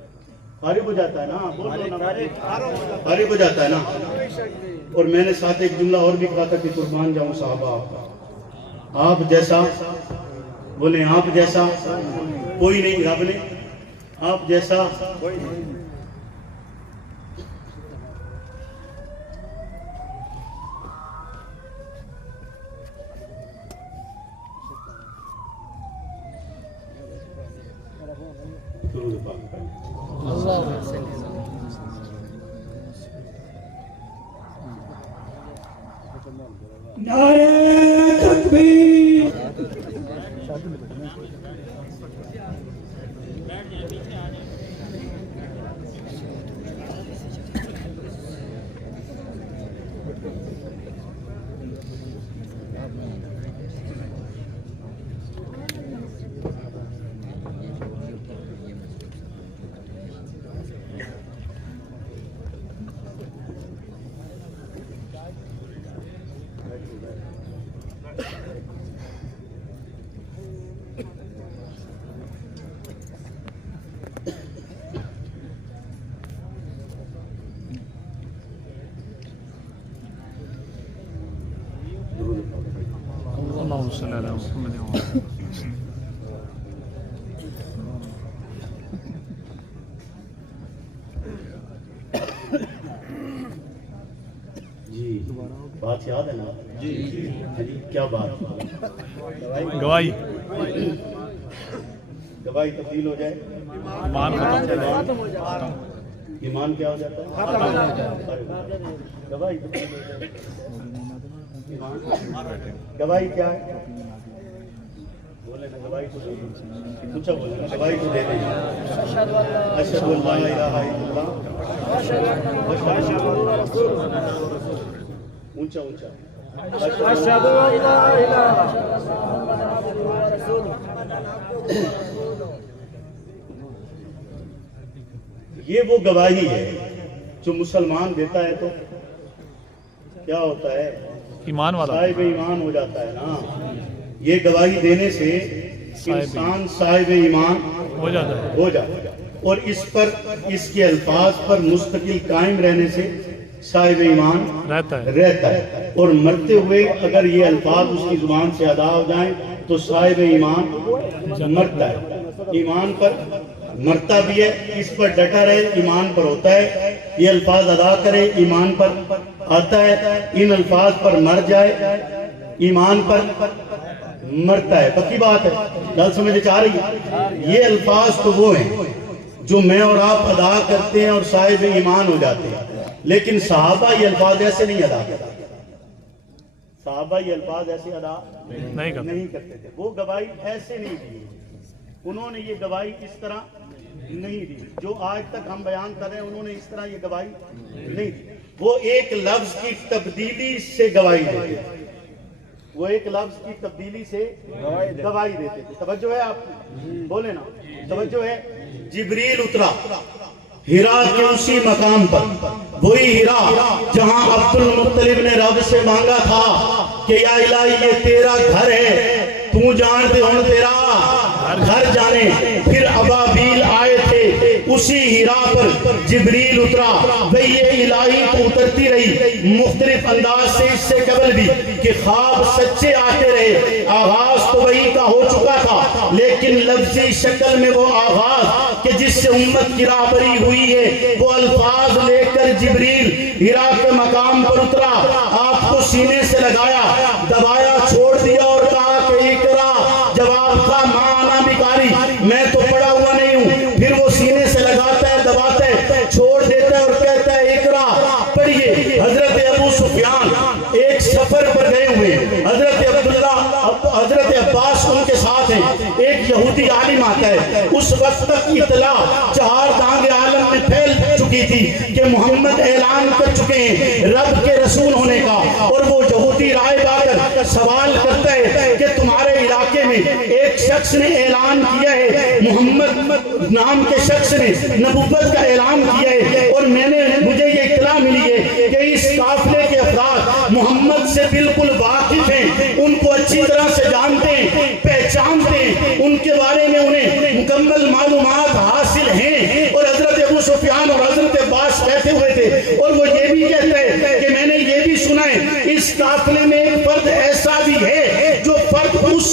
फारिग हो जाता है ना, बोलो ना, फारिग हो जाता है ना। और मैंने साथ एक जुमला और भी कहा था कि कुर्बान जाऊं साहबा आपका, आप जैसा, बोले आप जैसा कोई नहीं, रब ने आप जैसा कोई नहीं। नारे तकबीर, जी बात याद है ना जी जी क्या बात गवाही गवाही तब्दील हो जाए ईमान खत्म हो जाए ईमान क्या हो जाता है गवाही तब्दील हो जाए ईमान गवाही क्या है बोले ना गवाही तो दे दीजिए पूछा बोले गवाही तो दे दीजिए अशहदु अल्ला इलाहा इल्लल्लाह ऊंचा ऊंचा अशहदु अल्ला इलाहा ये वो गवाही है जो मुसलमान देता है तो क्या होता है ईमान वाला साहिब ईमान हो जाता है ना। ये गवाही देने से इंसान साहिब ईमान हो जाता है। हो जाता है और इस पर इसके अल्फाज पर मुस्तकिल कायम रहने से साहिब ईमान रहता है और मरते हुए अगर ये अल्फाज उसकी जुबान से अदा हो जाएं तो साहिब ईमान मरता है। ईमान पर मरता भी है, इस पर डटा रहे ईमान पर होता है, ये अल्फाज अदा करे ईमान पर आता है, इन अल्फाज पर मर जाए ईमान पर मरता है। पक्की बात है, गल समझ आ रही है। ये अल्फाज तो वो हैं जो मैं और आप अदा करते हैं और साहिब ईमान हो जाते हैं, लेकिन सहाबा ये अल्फाज ऐसे नहीं अदा करते। सहाबा ये अल्फाज ऐसे अदा नहीं करते थे। वो गवाही ऐसे नहीं दी, उन्होंने ये गवाही इस तरह नहीं दी जो आज तक हम बयान कर रहे हैं। उन्होंने इस तरह ये गवाही नहीं दी। वो एक लफ्ज की तब्दीली से गवाही देते थे। वो एक लफ्ज की तब्दीली से गवाही देते थे। तवज्जो है आप बोले ना, तवज्जो है। जिब्रील उतरा हिरा के उसी मकाम पर, वही हिरा जहां अब्दुल मुत्तलिब ने रब से मांगा था कि या इलाही ये तेरा घर है, तू जान दे हुण तेरा घर जाने। फिर अबाबील आए थे, उसी हिरा पर जिब्रील उतरा। भाई ये इलाही तो उतरती रही मुख्तलिफ अंदाज से इससे कबल भी कि ख्वाब सच्चे आते रहे। आगाज तो वही का हो चुका था, लेकिन लफ्जी शक्ल में वो आगाज कि जिससे उम्मत की राहबरी हुई है, वो अल्फाज लेकर जिब्रील हिरा के मकाम पर उतरा, आपको सीने से लगाया, दबाया, छोड़ दिया और कहा कि इकरा। जवाब था माना बिकारी, मैं तो पड़ा हुआ नहीं हूँ। फिर वो सीने से लगाता है, दबाता है, छोड़ देता है और कहता है इकरा पढ़िए। हजरत अबू सुफियान एक सफर पर गए हुए, हजरत अब्दुल्ला हजरत अब्बास उनके साथ हैं। एक यहूदी आलिम आता है, उस वक्त तक इतला चार दांगे आलम में फैल चुकी थी कि मोहम्मद ऐलान कर चुके हैं रब के रसूल होने का। और वो यहूदी राय आकर सवाल करता है कि तुम्हारे इलाके में एक शख्स ने ऐलान किया है, मोहम्मद नाम के शख्स ने नबुव्वत का ऐलान किया है, और मुझे ये इत्तला मिली है कि इस काफिले के अफराद मोहम्मद से बिल्कुल वाकिफ हैं, उनको अच्छी तरह से जानते हैं, पहचानते हैं, उनके बारे में उन्हें मुकम्मल मालूमात हासिल हैं। और हजरत अबू सुफियान और हजरत अब्बास बैठे हुए थे, और वो ये भी कहते हैं कि मैंने ये भी सुना है इस काफिले में एक फर्द ऐसा भी है जो फर्द उस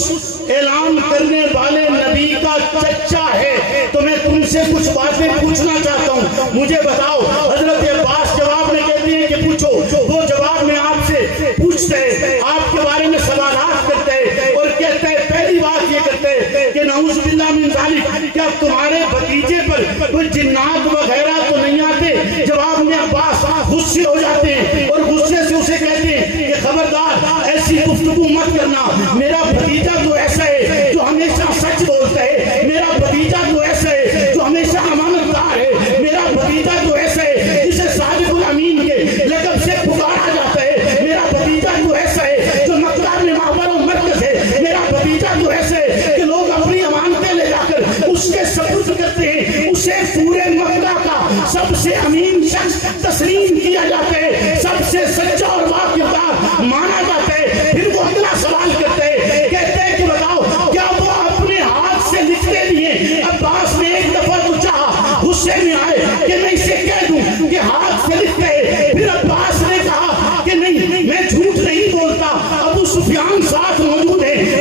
ऐलान करने वाले नबी का चच्चा है। तो मैं तुमसे कुछ बातें पूछना चाहता हूँ, मुझे बताओ। हजरत अब्बास जवाब में कहते हैं कि पूछो। वो जवाब में आपसे पूछते हैं, आपके बारे में सवालात करते हैं और कहते हैं, पहली बात ये करते हैं कि नऊज़ बिल्लाह मिन ज़ालिक, क्या तुम्हारे भतीजे पर कोई जिन्नात वगैरह तो नहीं आते? जवाब में अब्बास गुस्से हो जाते हैं और गुस्से से उसे कहते हैं कि खबरदार ऐसी गुफ्तगू मत करना। मेरा भतीजा तो ऐसा है जो हमेशा सच बोलता है, मेरा भतीजा तो ऐसा है जो हमेशा अमानतदार है, मेरा भतीजा तो ऐसा है जिसे सादिकुल अमीन के लक़ब से पुकारा जाता है, मेरा भतीजा तो ऐसा है जो मक्का में माहवर और मरकज़ है, मेरा भतीजा तो ऐसा है कि लोग अपनी अमानतें ले जाकर उसके सपुर्द करते हैं, उसे पूरे मक्का का सबसे अमीन शख्स तस्लीम किया जाता है, सबसे सच्चा और वाक़िफ़दार माना जाता है। फिर वो अगला सवाल करते हैं, कहते हैं कि बताओ क्या वो अपने हाथ से लिखते भी हैं? अब्बास ने एक दफा तो चाहा, गुस्से में आए कि मैं इसे कह दूं कि हाथ से लिखते हैं। फिर अब्बास ने कहा कि नहीं, मैं झूठ नहीं बोलता। अबू सुफियान साथ मौजूद है,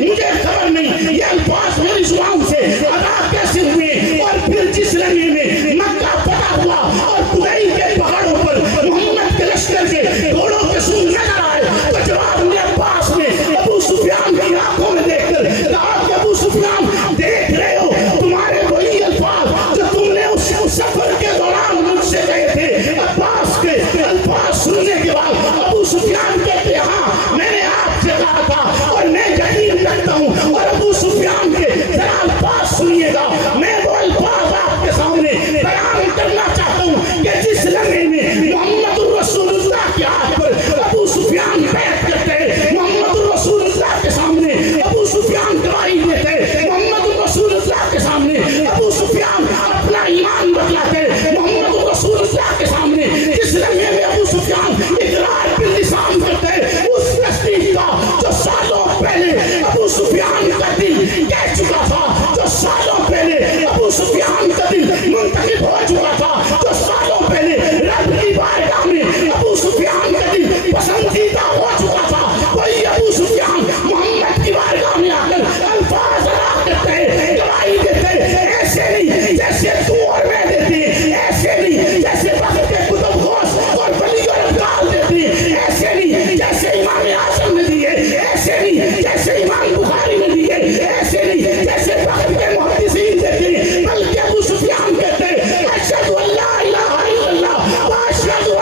मुझे खबर नहीं ये अल्फाज मेरी जुबान से अदा कैसे हुए। और फिर जिस लम्हे में मक्का फतह हुआ और खुदाई के पहाड़ों पर मोहम्मद के लश्कर के घोड़ों के सूंड नजर आए, तो जवाब ने अब्बास ने अबू सुफियान की आंखों में देखकर कहा कि अबू सुफियान देख रहे हो तुम्हारे वही अल्फाज जो तुमने उस सफर के दौरान मुझसे कहे थे। अब्बास के अल्फाज सुनने के बाद अबू सुफियान कहते हाँ मैंने आपसे कहा था और मैं यकीन रखता हूँ। और अबू सुफियान के जरा अल्फाज सुनिएगा, मैं वो अल्फाज आपके सामने बयान करना चाहता हूँ कि जिस लम्हे में मोहम्मद रसूलुल्लाह के हाथ पर अबू सुफियान बैठ करते मोहम्मद रसूलुल्लाह के सामने अबू सुफियान गवाही देते, मोहम्मद रसूलुल्लाह के सामने अबू सुफियान अपना ईमान बतलाते, मोहम्मद रसूलुल्लाह के सामने जिस लम्हे में अबू सुफियान इकरार बिल लिसान करते उस तस्दीक का जो सालों पहले अबू सुफियान का दिल कह चुका था, जो सालों पहले अबू सुफियान का दिल मुंतखब हो चुका था, जो सालों पहले रब की बारगाह में अबू सुफियान का दिल पसंदीदा हो चुका था, वही अबू सुफियान मोहम्मद की बारगाह में आकर अल्फाज अदा करते गवाही देते, ऐसे नहीं जैसे तू और मैं देते, ऐसे नहीं जैसे वक्त के कुतुब गौस और वली और अब्दाल देते, ऐसे नहीं जैसे इमाम आजम ने दिए, ऐसे नहीं जैसे इमाम बुखारी ने दिए, ऐसे नहीं जैसे वक्त के मुहद्दिसीन देते, बल्कि अबू सुफियान कहते अशहदु अल्ला इलाहा इल्लल्लाह व अशहदु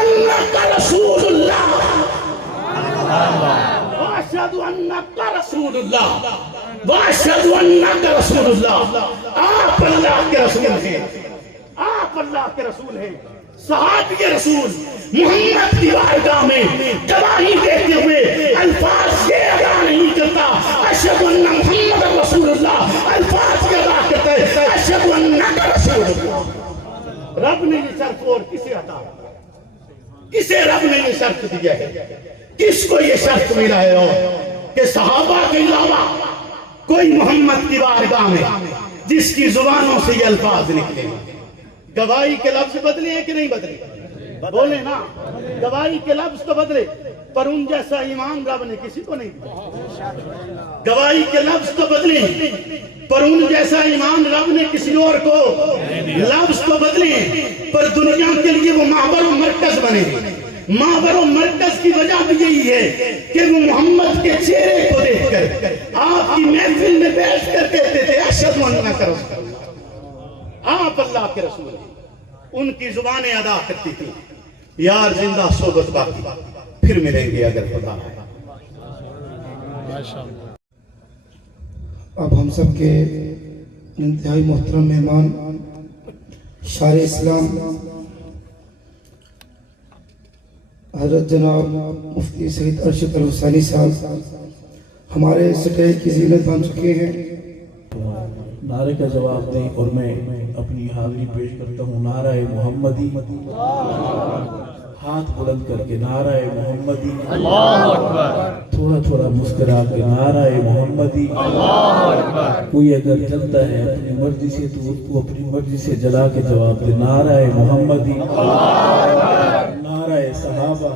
अन्नका रसूलुल्लाह व अशहदु अन्नका रसूलुल्लाह व अशहदु अन्नका रसूलुल्लाह। आप अल्लाह के रसूल हैं, आप अल्लाह के रसूल हैं। सहाबी के रसूल मोहम्मद की बारगाह में गवाही देते हुए अल्फाज ये अदा नहीं करता अशहदु अन्ना मुहम्मद रसूलुल्लाह, अल्फाज ये अदा करता है अशहदु अन्नका रसूलुल्लाह। रब ने ये शर्त और किसे अता, किसे रब ने ये शर्त दिया है, किसको ये शर्त मिला है और कि सहाबा के अलावा कोई मोहम्मद की बारगाह में जिसकी जुबानों से ये अल्फाज निकले। गवाही के लफ्ज बदले हैं कि नहीं बदले, बोले ना, गवाही के लफ्ज तो बदले पर उन जैसा ईमान रब ने किसी को नहीं दिया। गवाही के लफ्ज तो बदले पर उन जैसा ईमान रब ने किसी और को, लफ्ज तो बदले पर दुनिया के लिए वो माहबर मरकज बने। माहबर मरकज की वजह भी यही है कि वो मोहम्मद के चेहरे को देखकर आपकी महफिल में बैठ कर कहते थे अशहदु अन्नका रसूलुल्लाह, आप अल्लाह के रसूल हैं। उनकी जुबानें अदा करती थी यार जिंदा सोबत बाकी, फिर मिलेंगे अगर खुदा है। अब हम सब के इंतहाई मोहतरम मेहमान शार इस्लाम हजरत जनाब मुफ्ती सईद अरशद अल हुसैनी साहब हमारे स्टेज की जीनत बन चुके हैं। नारे का जवाब दें और मैं अपनी हाजिरी पेश करता हूँ। नाराए मोहम्मदी, हाथ बुलंद करके नाराए मोहम्मदी, अल्लाहु अकबर, थोड़ा थोड़ा मुस्कुरा के नाराए मोहम्मदी। अल्लाहु अकबर। कोई अगर जलता है अपनी मर्जी से तो उसको अपनी मर्जी से जला के जवाब दे नाराए मोहम्मदी। नाराए सहाबा,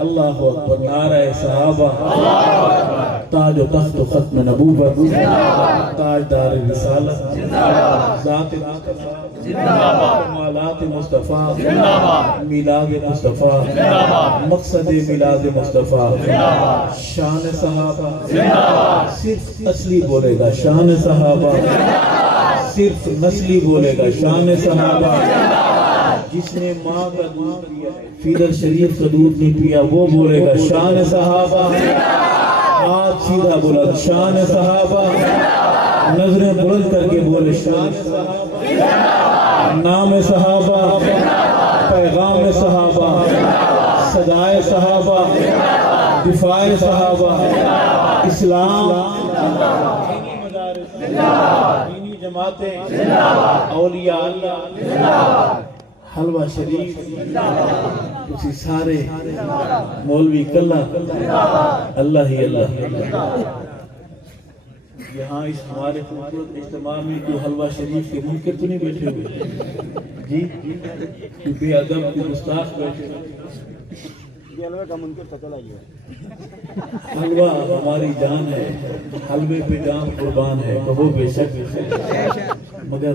अल्लाहु अकबर, नाराए सहाबा, ताज व तख्त व खत्म नबूवत, ताजदार रिसालत, ज़ात मुस्तफ़ा, कमालात मुस्तफ़ा, मिलाद मुस्तफ़ा, मकसद मिलाद मुस्तफ़ा, शान सहाबा, सिर्फ असली बोलेगा शान सहाबा, सिर्फ नस्ली बोलेगा शान सहाबा। जिसने माँ का दूध पिया फीदर शरीफ का दूध नहीं पिया वो बोलेगा शान सहाबा। हाथ सीधा बोला शान सहाबा, नजरें बुलंद करके बोले शान सहाबा। नाम सहाबा, पैगाम सहाबा, सदाए सहाबा, दिफाए सहाबा, इस्लाम, दीनी मदारिस, दीनी जमातें, औलिया अल्लाह, हलवा शरीफ, उसी सारे मौलवी कल्ला, अल्लाह ही अल्लाह। यहाँ इस हमारे खूबसूरत इज्तिमा में जो हलवा शरीफ के मुनकर तो नहीं बैठे हुए जी, क्योंकि अदब के गुस्ताख बैठे। का मुनकर तो चला गया। हलवा हमारी जान है, हलवे पे जान कुर्बान है, कहो बेशक मगर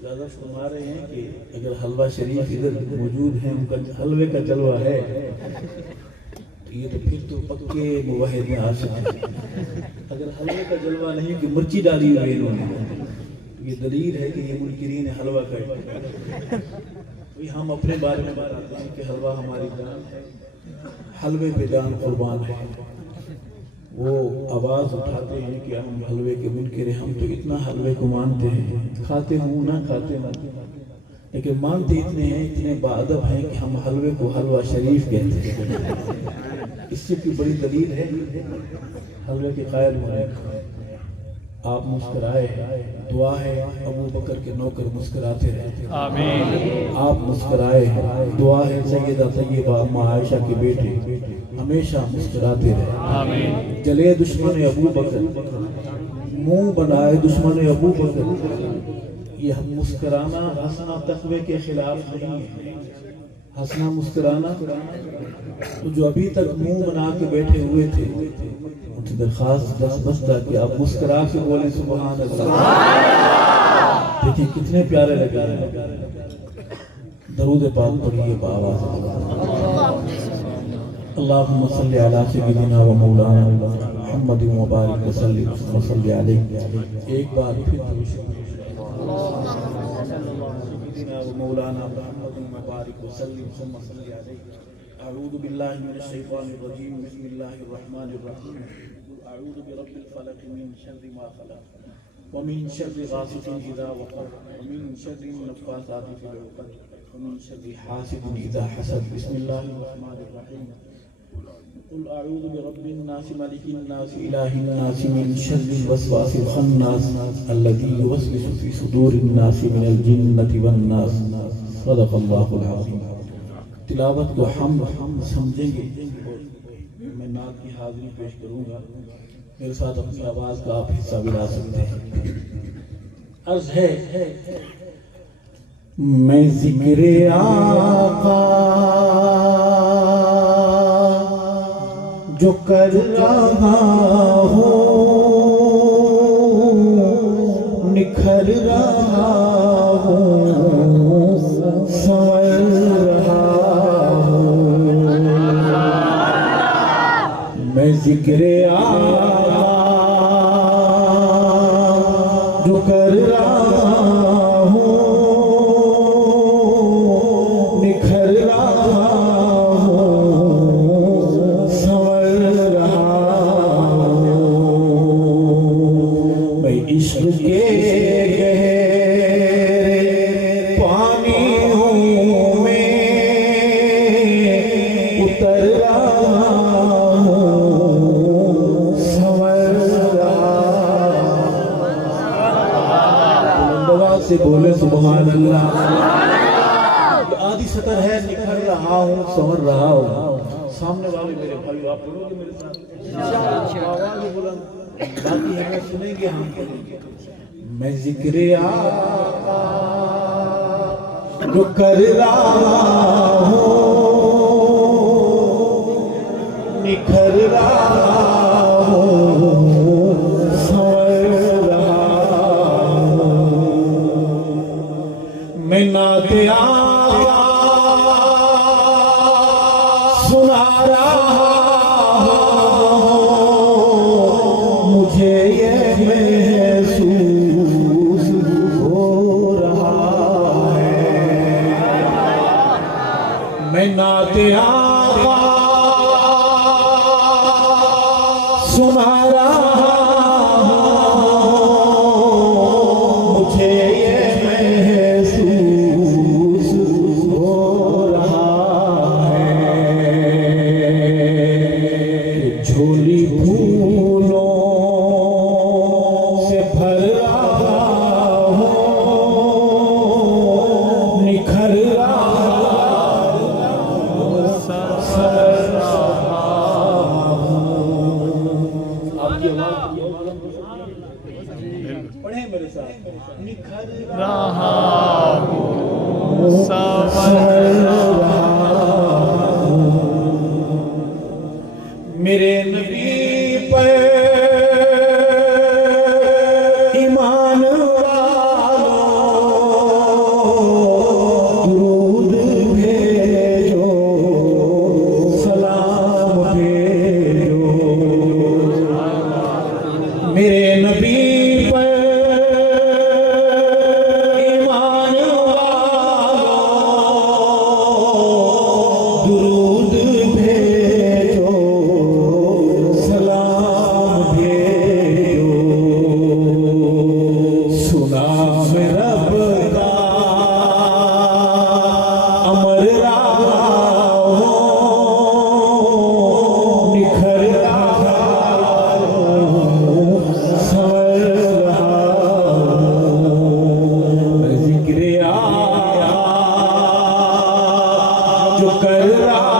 ज़्यादा फरमा रहे हैं कि अगर हलवा शरीफ इधर मौजूद है, उनका हलवे का जलवा है, ये तो फिर तो पक्के मुवाहिद में आ सकते हैं। अगर हलवे का जलवा नहीं कि मिर्ची डाली हुई इन्होंने, ये दलील है कि ये मुनकिरीन हलवा का। हम अपने बारे में बताते हैं कि हलवा हमारी जान है, हलवे पे जान कुर्बान है। वो आवाज़ उठाते हैं कि हम हलवे के मुनकिर हैं, हम तो इतना हलवे को मानते हैं, खाते हूँ ना खाते ना, लेकिन मानते इतने हैं, इतने बाअदब हैं कि हम हलवे को हलवा शरीफ कहते हैं। इससे की बड़ी दलील है हलवे के कायल होने। आप मुस्कुराए, दुआ है अबू बकर के नौकर मुस्कुराते रहते, आमीन। आप मुस्कुराए, दुआ है सैयदा तैयबा अम्मा आयशा के बेटे हमेशा मुस्कुराते रहे, आमीन। जले दुश्मन अबू बकर, मुंह बनाए दुश्मन अबू बकर। ये हम मुस्कुराना हंसना तकवे के खिलाफ नहीं है। हंसना मुस्कुराना तो जो अभी तक मुंह बना के बैठे हुए थे, उनसे दरखास्त बस था कि आप मुस्कुरा के बोले सुभान अल्लाह। देखिए कितने प्यारे लगे। दरूद पाक पढ़िए बाआवाज़। अल्लाहुम्मा सल्लि अला सय्यिदिना व मौलाना मुहम्मद व बारिक व सल्लि अलैहि। एक बार फिर मौलाना मुहम्मद व बारिक व सल्लि अलैहि। अऊज़ु बिल्लाहि मिनश शैतानिर रजीम, बिस्मिल्लाहिर रहमानिर रहीम। अऊज़ु बिरब्बिल फलक मिन शर्रि मा खलक़ व मिन शर्रि गासिकिन इज़ा वक़ब व मिन शर्रि नफ़्फ़ासाति फ़िल उक़द व मिन शर्रि हासिदिन इज़ा हसद। बिस्मिल्लाहिर रहमानिर रहीम। कुल अऊज़ु बिरब्बिन नास मलिकिन नास इलाहिन नास मिन शर्रिल वस्वासिल खन्नास अल्लज़ी युवस्विसु फ़ी सुदूरिन नास मिनल जिन्नति वन नास। सदक़ल्लाहुल अज़ीम। तिलावत को हम समझेंगे और मैं नात की हाज़िरी पेश करूँगा। मेरे साथ अपनी आवाज़ का आप हिस्सा भी ला सकते हैं। अर्ज़ है मैं ज़िक्रे आका जो कर रहा हूँ, निखर रहा हूँ, संवर रहा हूँ। मैं ज़िक्रे आका जो कर रहा हूँ, निखर रहा हूँ, संवर रहा हूँ। मैं इश्क के से बोले सुभान अल्लाह। आधी सतर है, निखर रहा हूँ, संवर रहा हूँ। सामने वाले मेरे भाई आप बोलोगे मेरे साथ, आवाज़ बुलंद, बाकी हमें सुनेंगे हम। मैं ज़िक्रे आका जो कर रहा हूँ, निखर रहा हूँ, मैं नाते आका सुना रहा हूँ, मुझे ये महसूस हो रहा है। मैं नाते आका सुना रहा हूँ, मुझे ये झोली फूलों से भर रहा हूँ, निखर रहा हूँ, मेरे साथ, निखर रहा हूँ संवर रहा मेरे नबी पर ईमान वालों दुरूद भेजो, सलाम भेजो। मेरे नबी पर ईमान वालों दुरूद भेजो, सलाम भेजो। सुना मैं रब का अमर रहा हूँ, निखर रहा हूँ, संवर रहा हूँ। मैं जिक्र आया जो कर रहा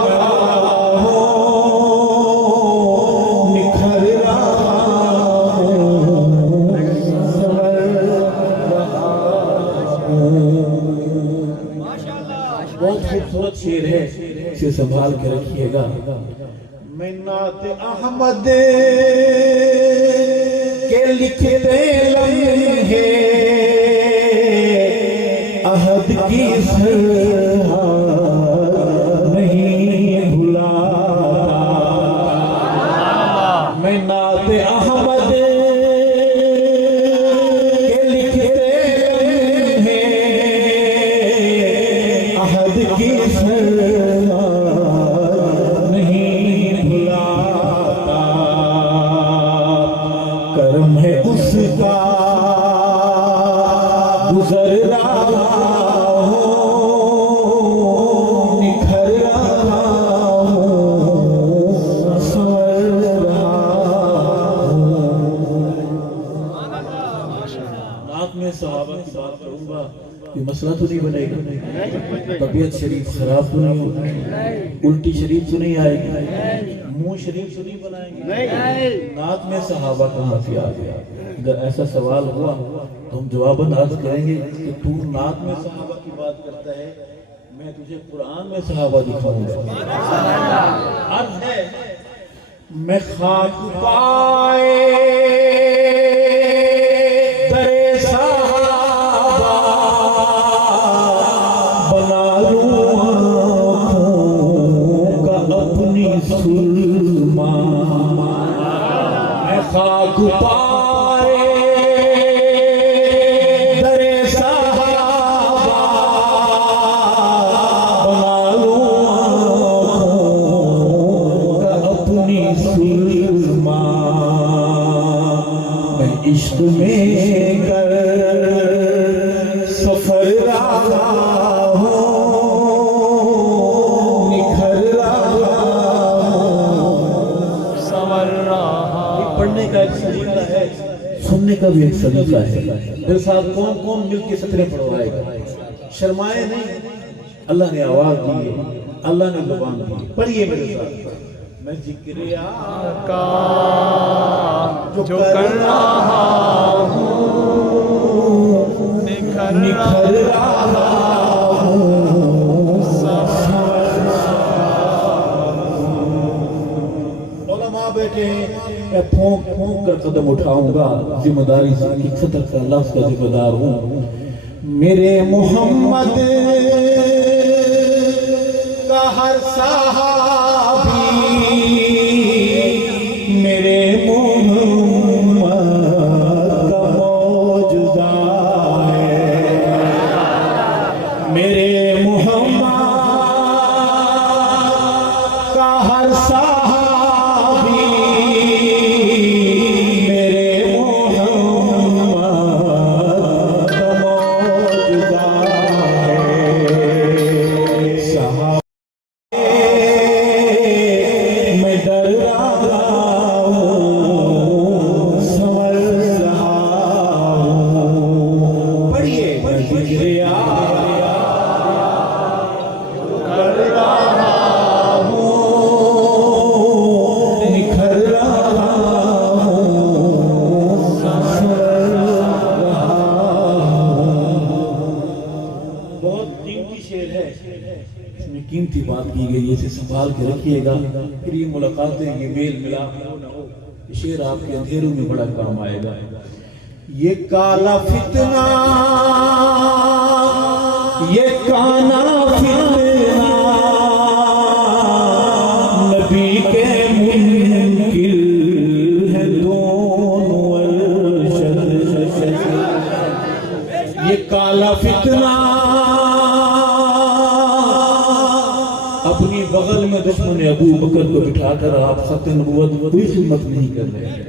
हूँ, निखर रहा हूँ, संवर रहा हूँ। बहुत खूबसूरत शेर है, इसे संभाल के रखिएगा। मैं नात अहमद के लिखते लम्हे अहद की सरहा नहीं भुलाता। मैं नात अहमद के लिखते लम्हे अहद की सरहा नहीं भुलाता। करम है उसका गुजर रहा हूँ, निखर रहा हूँ, संवर रहा हूँ। रात में सहाबा की बात करूंगा, ये मसला तो नहीं बनेगा, तबीयत शरीफ खराब तो नहीं होगी, उल्टी शरीफ तो नहीं आएगी, मुंह शरीफ तो नहीं बनाएंगे। नात में सहाबा कहाँ से आ गया? अगर ऐसा सवाल हुआ तो हम जवाबन अर्ज करेंगे कि तू नात में सहाबा की बात करता है, मैं तुझे कुरान में सहाबा दिखाऊंगा। अर्ज है मैं खाक पाए दरे सहाबा बना लूं आँखों का अपनी सुरमा। मैं खाक पाए दरे सहाबा बना लूं आँखों का अपनी सुरमा। मैं इश्क में कर सफर रहा हूँ, निखर रहा हूँ, संवर रहा। पढ़ने का एक सलीका है, सुनने का भी एक सलीका है। मेरे साथ कौन कौन मिलके सतरें पढ़वाएगा? शर्माए नहीं, अल्लाह ने आवाज दी है, अल्लाह ने जुबान दी है। पढ़िए मेरे साथ। मैं जिक्र का जो कर रहा हूँ, निखर निखर रहा हूँ, उलमा बैठे हैं, मैं फूंक फूंक कर कदम उठाऊंगा, जिम्मेदारी से कि सतर का लफ्ज का जिम्मेदार हूँ। मेरे मोहम्मद का हर सहाबी मेरे मोहम्मद का मौजूदा है। मेरे मोहम्मद का हर सहाबी मेरे मोहम्मद का मौजूदा है। सहाबे कीमती बात की गई है, इसे संभाल के रखिएगा। फिर ये मुलाकातें, ये मेल मिलाप हो ना हो, ये शेर आपके अंधेरों में बड़ा काम आएगा। ये काला फितना, ये काना फितना, नबी के मुनकिर है दोनों अरशद। ये काला फितना अपनी बगल में दुश्मन अबू बकर को बिठाकर आप सत्य नबूवत कोई खिदमत नहीं कर रहे हैं।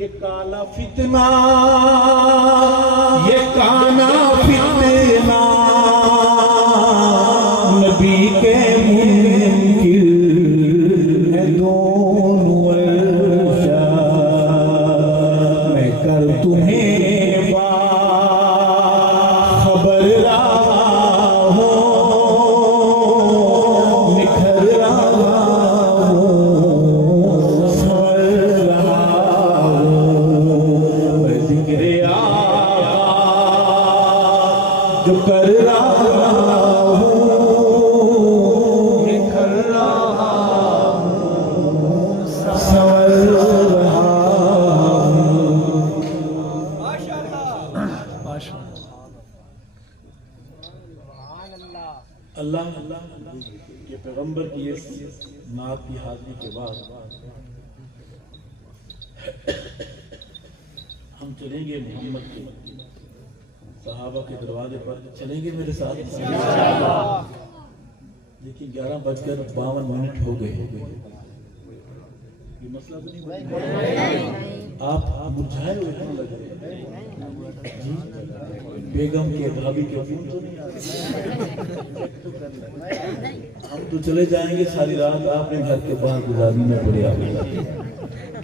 ये काला फितना, ये काना फितना, नबी के मुनकिर है दोनों अरशद। मैं कर तुम्हें खबर रहा हूँ, निखर रहा हूँ, सवर रहा हूँ। मैं जिक्रे आका जो कर रहा हूँ, निखर रहा हूँ, सवर रहा हूँ। अल्लाह के पैगंबर की इस नात की हाजिरी के बाद हम चलेंगे मोहम्मद के सहाबा के दरवाजे पर। चलेंगे मेरे साथ? देखिए 11:52 हो गए। ये मसला तो नहीं बन आप मुरझाए हुए क्यों लग रहे हैं? बेगम के भाभी के फोन तो नहीं आ रहे? हम तो चले जाएंगे, सारी रात आपने घर के बाहर गुजारनी में पड़े।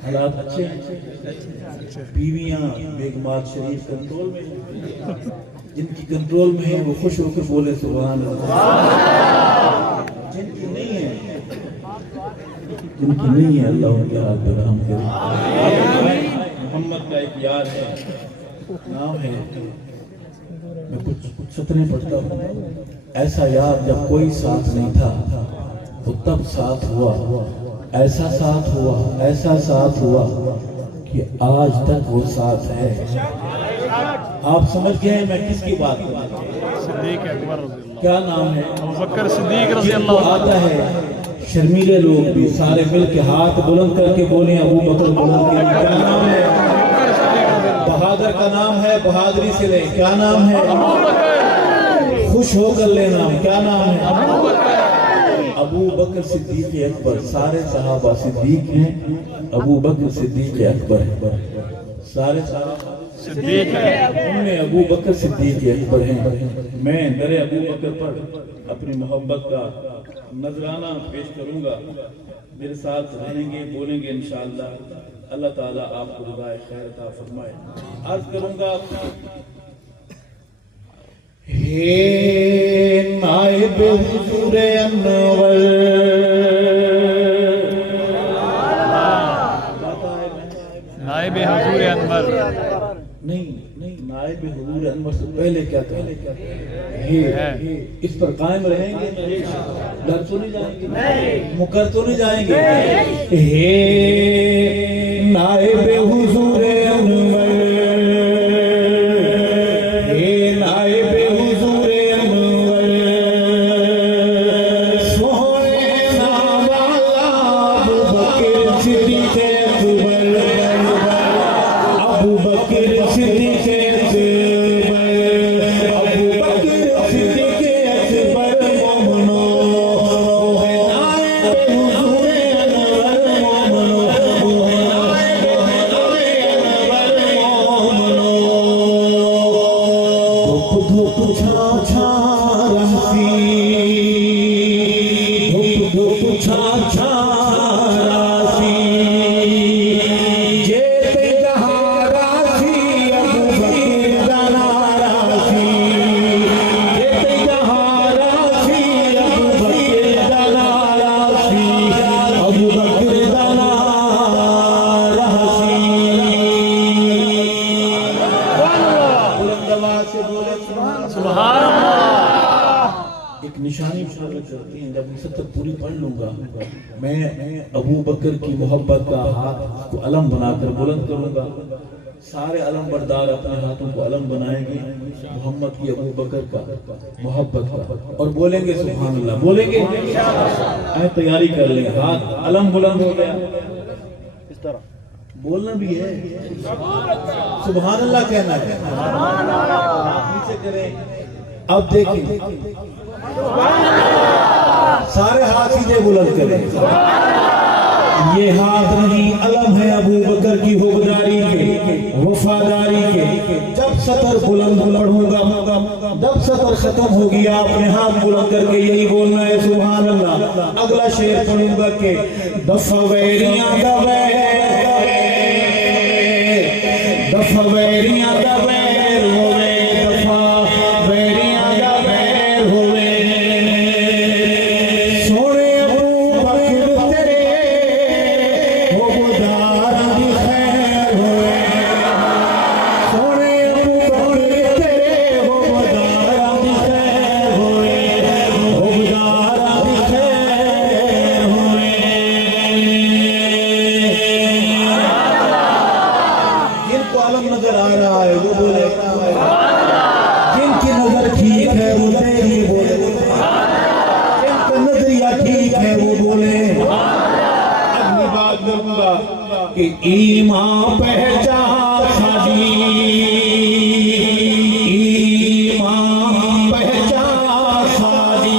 हालात अच्छे हैं, बीवियां बेगमात शरीफ कंट्रोल में, जिनकी कंट्रोल में है वो खुश होकर बोले सुभान अल्लाह। जिनकी नहीं है, जिनकी नहीं है, अल्लाह उनके हाथ पे रहम करे। मोहम्मद का एक यार है, नाम है, मैं कुछ सतरे पढ़ता हूँ। ऐसा यार जब कोई साथ नहीं था तो तब साथ हुआ, ऐसा साथ हुआ, ऐसा साथ हुआ कि आज तक वो साथ है। आप समझ गए मैं किसकी बात कर रहा हूं? सिद्दीक अकबर, क्या नाम है? अबू बकर सिद्दीक रज़ी जिनको अल्लाह आता है, शर्मीले लोग भी सारे मिल के हाथ बुलंद करके बोले अबू बकर बुलंद के। क्या नाम है? बहादुर का नाम है, बहादुरी से ले। क्या नाम है? खुश होकर लेना। क्या नाम है? अबू बकर सिद्दीक अकबर। सारे सहाबा सिद्दीक हैं, अबू बकर सिद्दीक अकबर है। सारे सिद्दीक है, उनमें अबू बकर सिद्दीक अकबर हैं। मैं दरे अबू बकर पर अपनी मोहब्बत का नजराना पेश करूंगा। मेरे साथ रहेंगे, बोलेंगे इंशाअल्लाह। अल्लाह ताला आपको रिज़ाए खैर अता फरमाए। अर्ज करूंगा, हे नाइब हुजूर अनवर, नाइब हुजूर अनवर, नहीं नहीं, नाइब हुजूर अनवर से पहले क्या था? हे, इस पर कायम रहेंगे, डर तो नहीं जाएंगे, मुकर तो नहीं जाएंगे। हे नाइब हुजूर अनवर, हे नाइब हुजूर अनवर, सोने नावाला अबू बकर सिद्दीक अकबर, अबू बकर सिद्दीक अकबर, अबू बकर सिद्दीक अकबर मोमनो है नाइब हुजूर अनवर मोमनो है नाइब अनवर मोमनो। धूप धूप छा छा रहसी, धूप धूप छा छा रासी, जेते जहां रासी अबू बकर दाना रासी, जेते जहां रासी अबू बकर दाना रासी, अबू बकर दाना रासी। बुलंद आवाज से बोले सुभान सुभान अल्लाह। एक निशानी मुकर्रर करती हैं, जब इसे तक पूरी पढ़ लूंगा मैं अबू बकर की मोहब्बत का हाथ को अलम बनाकर बुलंद करूंगा। सारे अलम बरदार अपने हाथों को अलम बनाएंगे मोहम्मद की, अबू बकर का मोहब्बत का, और बोलेंगे सुभान अल्लाह, बोलेंगे। आए तैयारी कर लें, हाथ अलम बुलंद हो गया, इस तरह बोलना भी है, सुभान अल्लाह कहना है, हाथ नीचे करें। अब देखिए सारे हाथ सीधे बुलंद करें। ये हाथ नहीं अलम है अबू बकर की हुबदारी के, वफादारी के। जब सतर बुलंद पढ़ूंगा, जब सतर खत्म हो गया, अपने हाथ बुलंद करके यही बोलना है सुभान अल्लाह। अगला शेर पढ़ूंगा के दफवेरियां दवे, दफवेरियां दवे होवे, दफवेरियां दवे होवे, सोने अबू बकर तेरे हुबदार दी खैर होवे, सोने अबू बकर तेरे हुबदार दी खैर होवे, हुबदार दी खैर होवे। जिनको आलम नजर आ रहा है वो बोले, जिनकी नजर ठीक है वो तेरी बोले, जिनका नजरिया ठीक है वो बोले। अगली बात करूंगा कि ईमान पहचान सादी, ईमान पहचान सादी,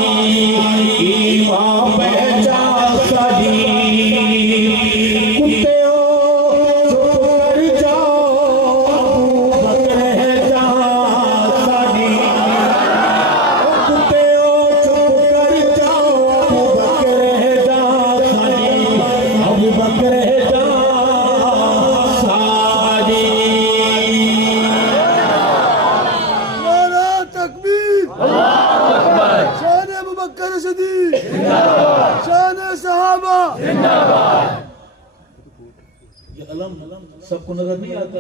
ईमान पहचान सादी। कुत्ते ये अलम सबको नजर नहीं आता,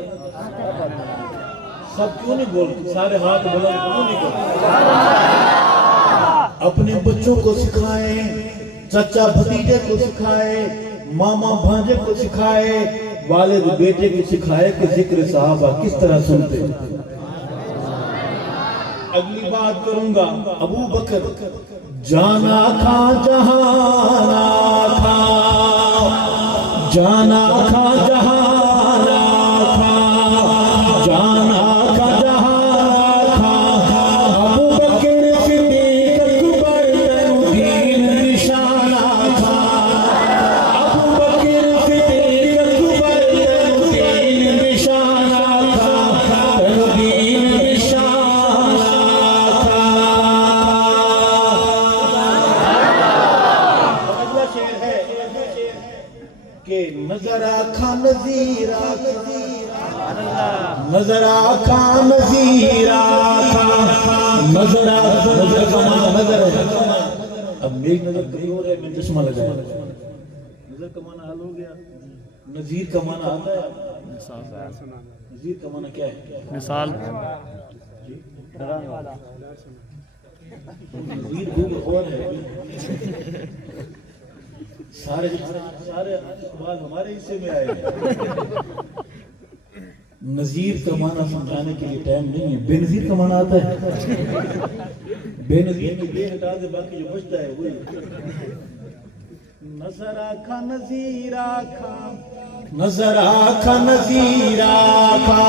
सब क्यों नहीं बोलते? सारे हाथ बुलंद क्यों नहीं करते? अपने बच्चों को सिखाए, चचा भतीजे को सिखाए, मामा भांजे को सिखाए, वालिद बेटे को सिखाए कि जिक्र साहबा किस तरह सुनते। अगली बात करूंगा अबू बकर जाना खा जहाना था, जाना खा जहाना था, जाना खा जहाना था। अबू बकर सिद्दीक अकबर तेनु दीन निशाना था, अबू बकर सिद्दीक अकबर तेनु दीन निशाना था, तेनु दीन निशाना था। अगला शेर है कि नजर आखा नजीरा, नजर आखा नजीरा, नजर नजर कमा नजर। अब मेरी नजर कहीं हो रहा है, मैंने चश्मा लगाया, नजर कमाना हाल हो गया। नजीर कमाना आता है? नजीर कमाना क्या है? मिसाल नजीर भूख और है। सारे सवाल हमारे हिस्से में आए। नजीर कमाना समझाने के लिए टाइम नहीं है। बेनजीर कमाना आता है? बेनजीर की बे हटा दे, बाकी जो बचता है वही। नजर आखा नजीर आखा, नजर आखा नजीर आखा।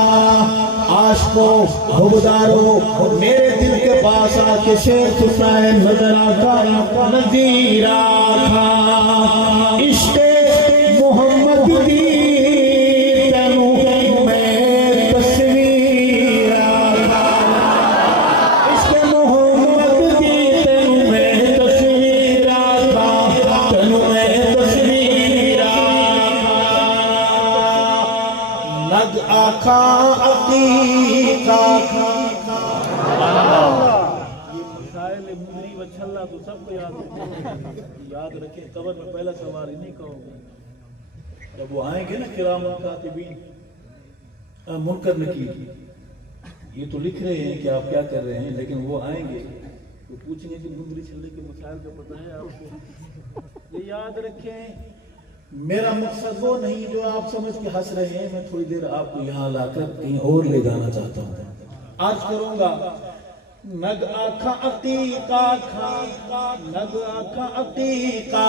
आशिको हुबदारो मेरे दिल के पास आके शेर सुना है। नजर आखा नजीर आखा, इश्क़ मोहम्मद दी तेनू मैं तस्वीर आखा, इश्क़ मोहम्मद दी तेनू मैं तस्वीर आखा, तेनू मैं तस्वीर आखा। नग आखा अकीका, ये मिसाइल मुंगरी व छल्ला तो सबको याद रखें। कबर में पहला सवार इन्हीं का होगा। जब वो आएंगे ना किराम कातिबीन मुनकर नकीर, ये तो लिख रहे हैं कि आप क्या कर रहे हैं, लेकिन वो आएंगे तो पूछने की मुंदरी छल्ले के मसाइल का पता है आपको? ये याद रखें, मेरा मकसद वो नहीं जो आप समझ के हंस रहे हैं। मैं थोड़ी देर आपको यहाँ लाकर कहीं और ले जाना चाहता हूँ। आज करूंगा नग आखा अतीका खा, नग आखा अतीका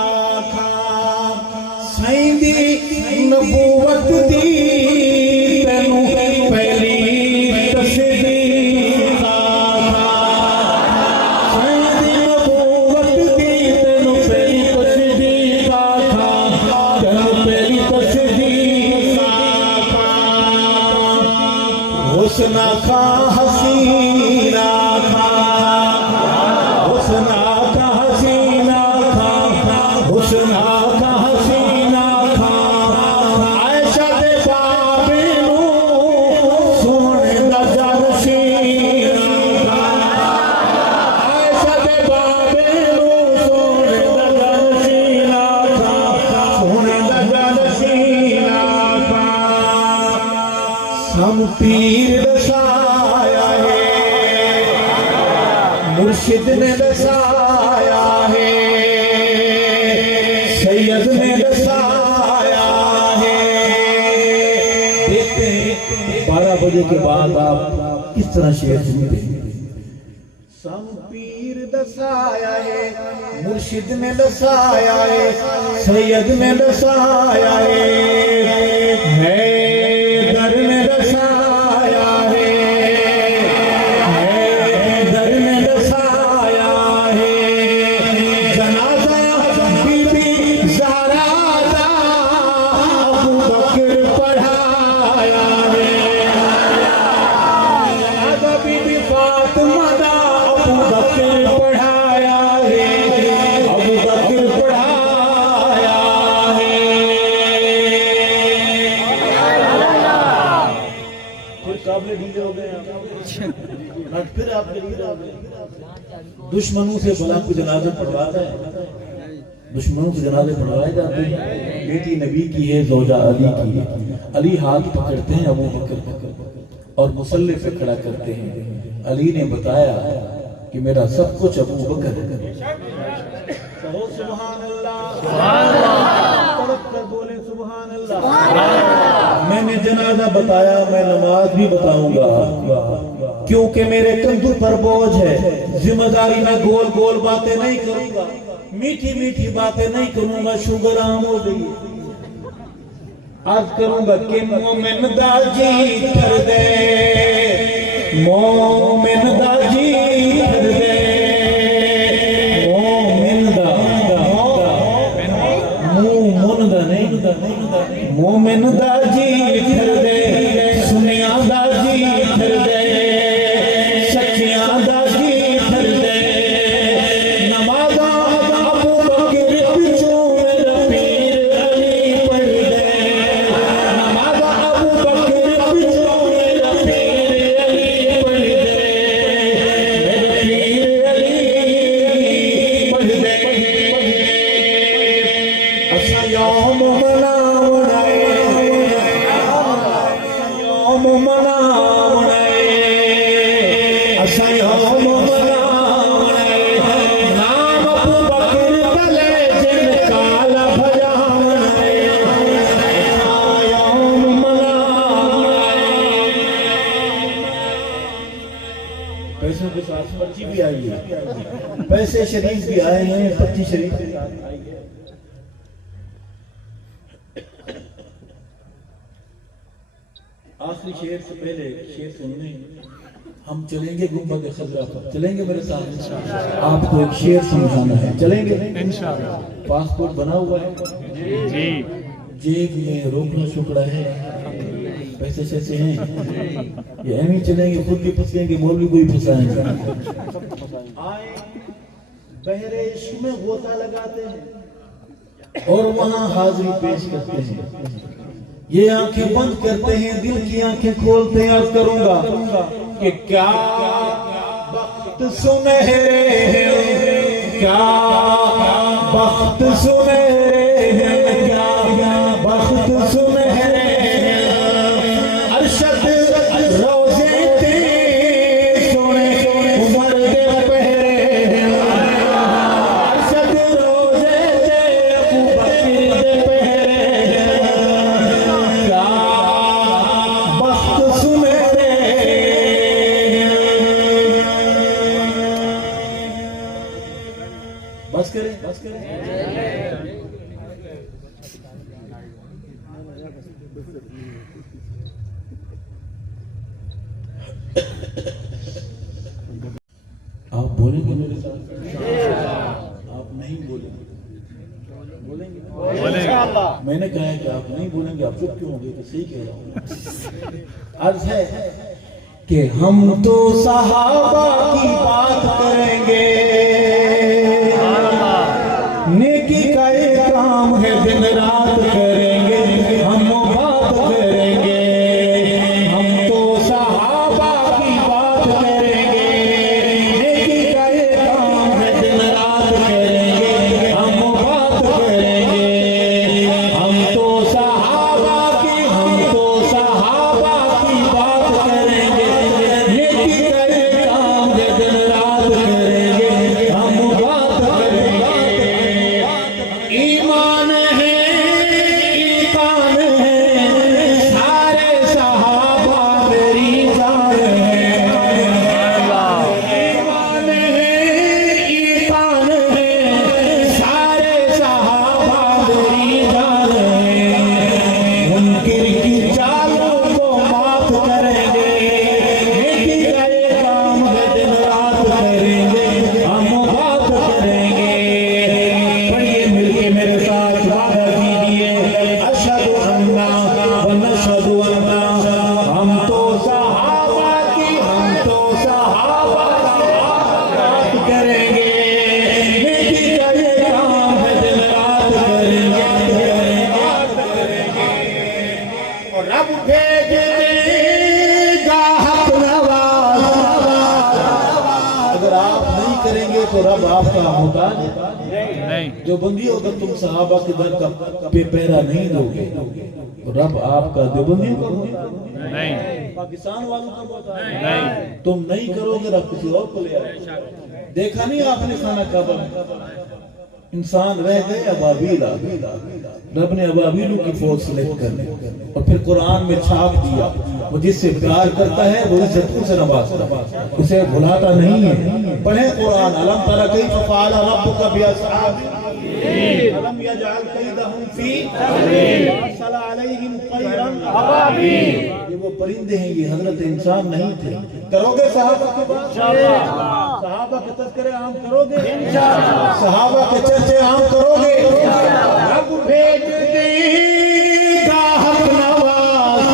खा, सैंदी नबूवत दी तैनू पहली तस्दीका खा, सैंदी नबूवत दी तैनू पहली तस्दीका खा, तैनू पहली तस्दीका खा, हुस्ना खा हसीना पीर दसाया है, मुर्शिद ने दसाया है, सैयद ने दसाया है। देखते हैं 12 बजे के बाद आप किस तरह शेर सुनते हैं। सम पीर दसाया है, मुर्शिद ने दसाया है, सैयद ने दसाया है दर ने दसाया है, दर ने दसाया है, जनाजा बीबी ज़हरा दा अबू बकर पढ़ाया है, जनाजा बीबी फातिमा दा अबू बकर पढ़ाया है, अबू बकर पढ़ाया है। काबिल ढीले हो गए आप, फिर आप ढीले हो गए। दुश्मनों से भला को जनाजे पढ़वाता है, दुश्मनों के जनाजे पढ़वाए जाते हैं। बेटी नबी की है, ज़ौजा अली की है। अली हाथ पकड़ते हैं अबू बकर और मुसल्ले पे खड़ा करते हैं। अली ने बताया कि मेरा सब कुछ अबू बकर है। सुभान अल्लाह, बोले सुभान अल्लाह। मैंने जनाजा बताया, मैं नमाज भी बताऊंगा, क्योंकि मेरे कंधों पर बोझ है। जिम्मेदारी में गोल गोल बातें नहीं करूंगा, मीठी मीठी बातें नहीं करूंगा। शुगर आम हो गई, आज करूंगा कि मोमिन दाजी कर दे, मोमिन दाजी कर दे, मोमिन दा मोमिन दाजी कर दे, सुनिया दाजी कर दे, सच्चिया दाजी कर दे। नमाज़ा अबू बकर पिछों मेरा पीर अली पढ़ दे, नमाज़ा अबू बकर पिछों मेरा पीर अली पढ़ दे, मेरा पीर अली पढ़ दे। असा यौम मनावना पैसों के साथ पर्ची भी आई है, पैसे शरीफ भी आए हैं, पर्ची शरीफ के साथ आई है। आखिरी शेर से पहले शेर सुनने हम चलेंगे गुंबद खजरा पर, चलेंगे मेरे साथ। आपको एक शेर समझाना है, चलेंगे इंशाअल्लाह। पासपोर्ट बना हुआ है जी, जेब में रोकड़ा शुकड़ा है, पैसे शैसे हैं, ये हम ही चलेंगे, खुद भी फंसेंगे, मौलवी को भी फंसाएंगे। आए बहरे इश्क में गोता लगाते हैं और वहां हाजिरी पेश करते हैं। ये आंखें बंद करते हैं, दिल की आंखें खोलते हैं। अर्ज करूंगा कि क्या वक्त सुनहरे हैं, क्या वक्त सुनहरे हैं, क्या वक्त सुनहरे हैं। अरशद रोजे ते सोने उमर दे पहरे आप बोलेंगे मेरे साथ? आप नहीं बोलेंगे? बोलेंगे? मैंने कहा है कि आप नहीं बोलेंगे, आप चुप क्यों हो गए? तो सही कह रहा हूँ। अर्ज है कि हम तो सहाबा की बात करेंगे, नेकी का एक काम है, दिन रात करेंगे, हम बात करेंगे। हम तो सहाबा की बात करेंगे, नेकी का एक काम है, दिन रात करेंगे, हम बात करेंगे। हम तो सहाबा की बात करेंगे, नेकी का एक काम है, दिन रात करेंगे, हम बात करेंगे। ईमान है, ईमान है, सारे सहाबा मेरी जान है। ईमान है, ईमान है, सारे सहाबा मेरी जान है। मुनकिर की चालों को माफ करेंगे, नेकी का ये काम है, दिन रात करेंगे, हम बात करेंगे। पढ़िए मिलके मेरे साथ वादा कीजिए, अशहदु अन्ना व नशहदु अन्ना। हम तो सहाबा की बात करेंगे, नेकी का ये काम है, दिन रात करेंगे। और रब भेज देगा हक नवाज। अगर आप नहीं करेंगे तो रब आपका होगा नहीं। जो बंदी, अगर तुम सहाबा के दर का पे पैरा नहीं दोगे तो रब आपका देवबंदियों का होगा नहीं। पाकिस्तान वालों का होता है नहीं। तुम नहीं करोगे रब किसी और को ले आएगा। देखा नहीं आपने खाना काबा में इंसान रह गए अबाबील, रब ने अबाबीलों की फौज सिलेक्ट कर ली और फिर कुरान में छाप दिया। वो जिससे प्यार करता है वो इज्जतों से नवाजता है, उसे भुलाता नहीं है। पढ़े कुरान, अलम तरा कैफ फ़अल रब्बुका बिअस्हाबिल फील, अलम यजअल कैदहुम फी तदलील, अरसल अलैहिम तैरन अबाबील। ये वो परिंदे हैं, ये हजरत इंसान नहीं थे। करोगे सहाबा के बाद? सहाबा के तज़किरे आम करोगे? सहाबा के चर्चे आम करोगे? रब भेज देगा हक नवाज,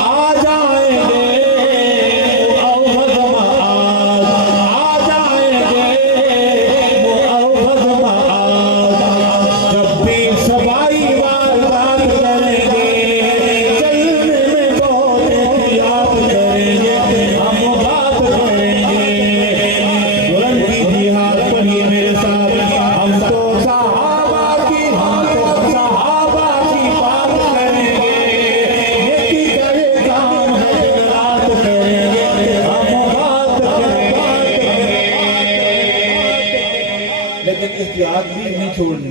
आ जाएंगे मुअव्वज़ मआद, आ जाएंगे मुअव्वज़ मआद। जब भी सवाई बात करेंगे, चलने में बहुत एहतियात करेंगे, हम बात करेंगे। बुलंद कीजिए हाथ, पढ़िए मेरे साथ। हम तो सहाबा की बात करेंगे, नेकी का ये काम है, दिन रात करेंगे, हम बात करेंगे। लेकिन एहतियात भी नहीं छोड़नी।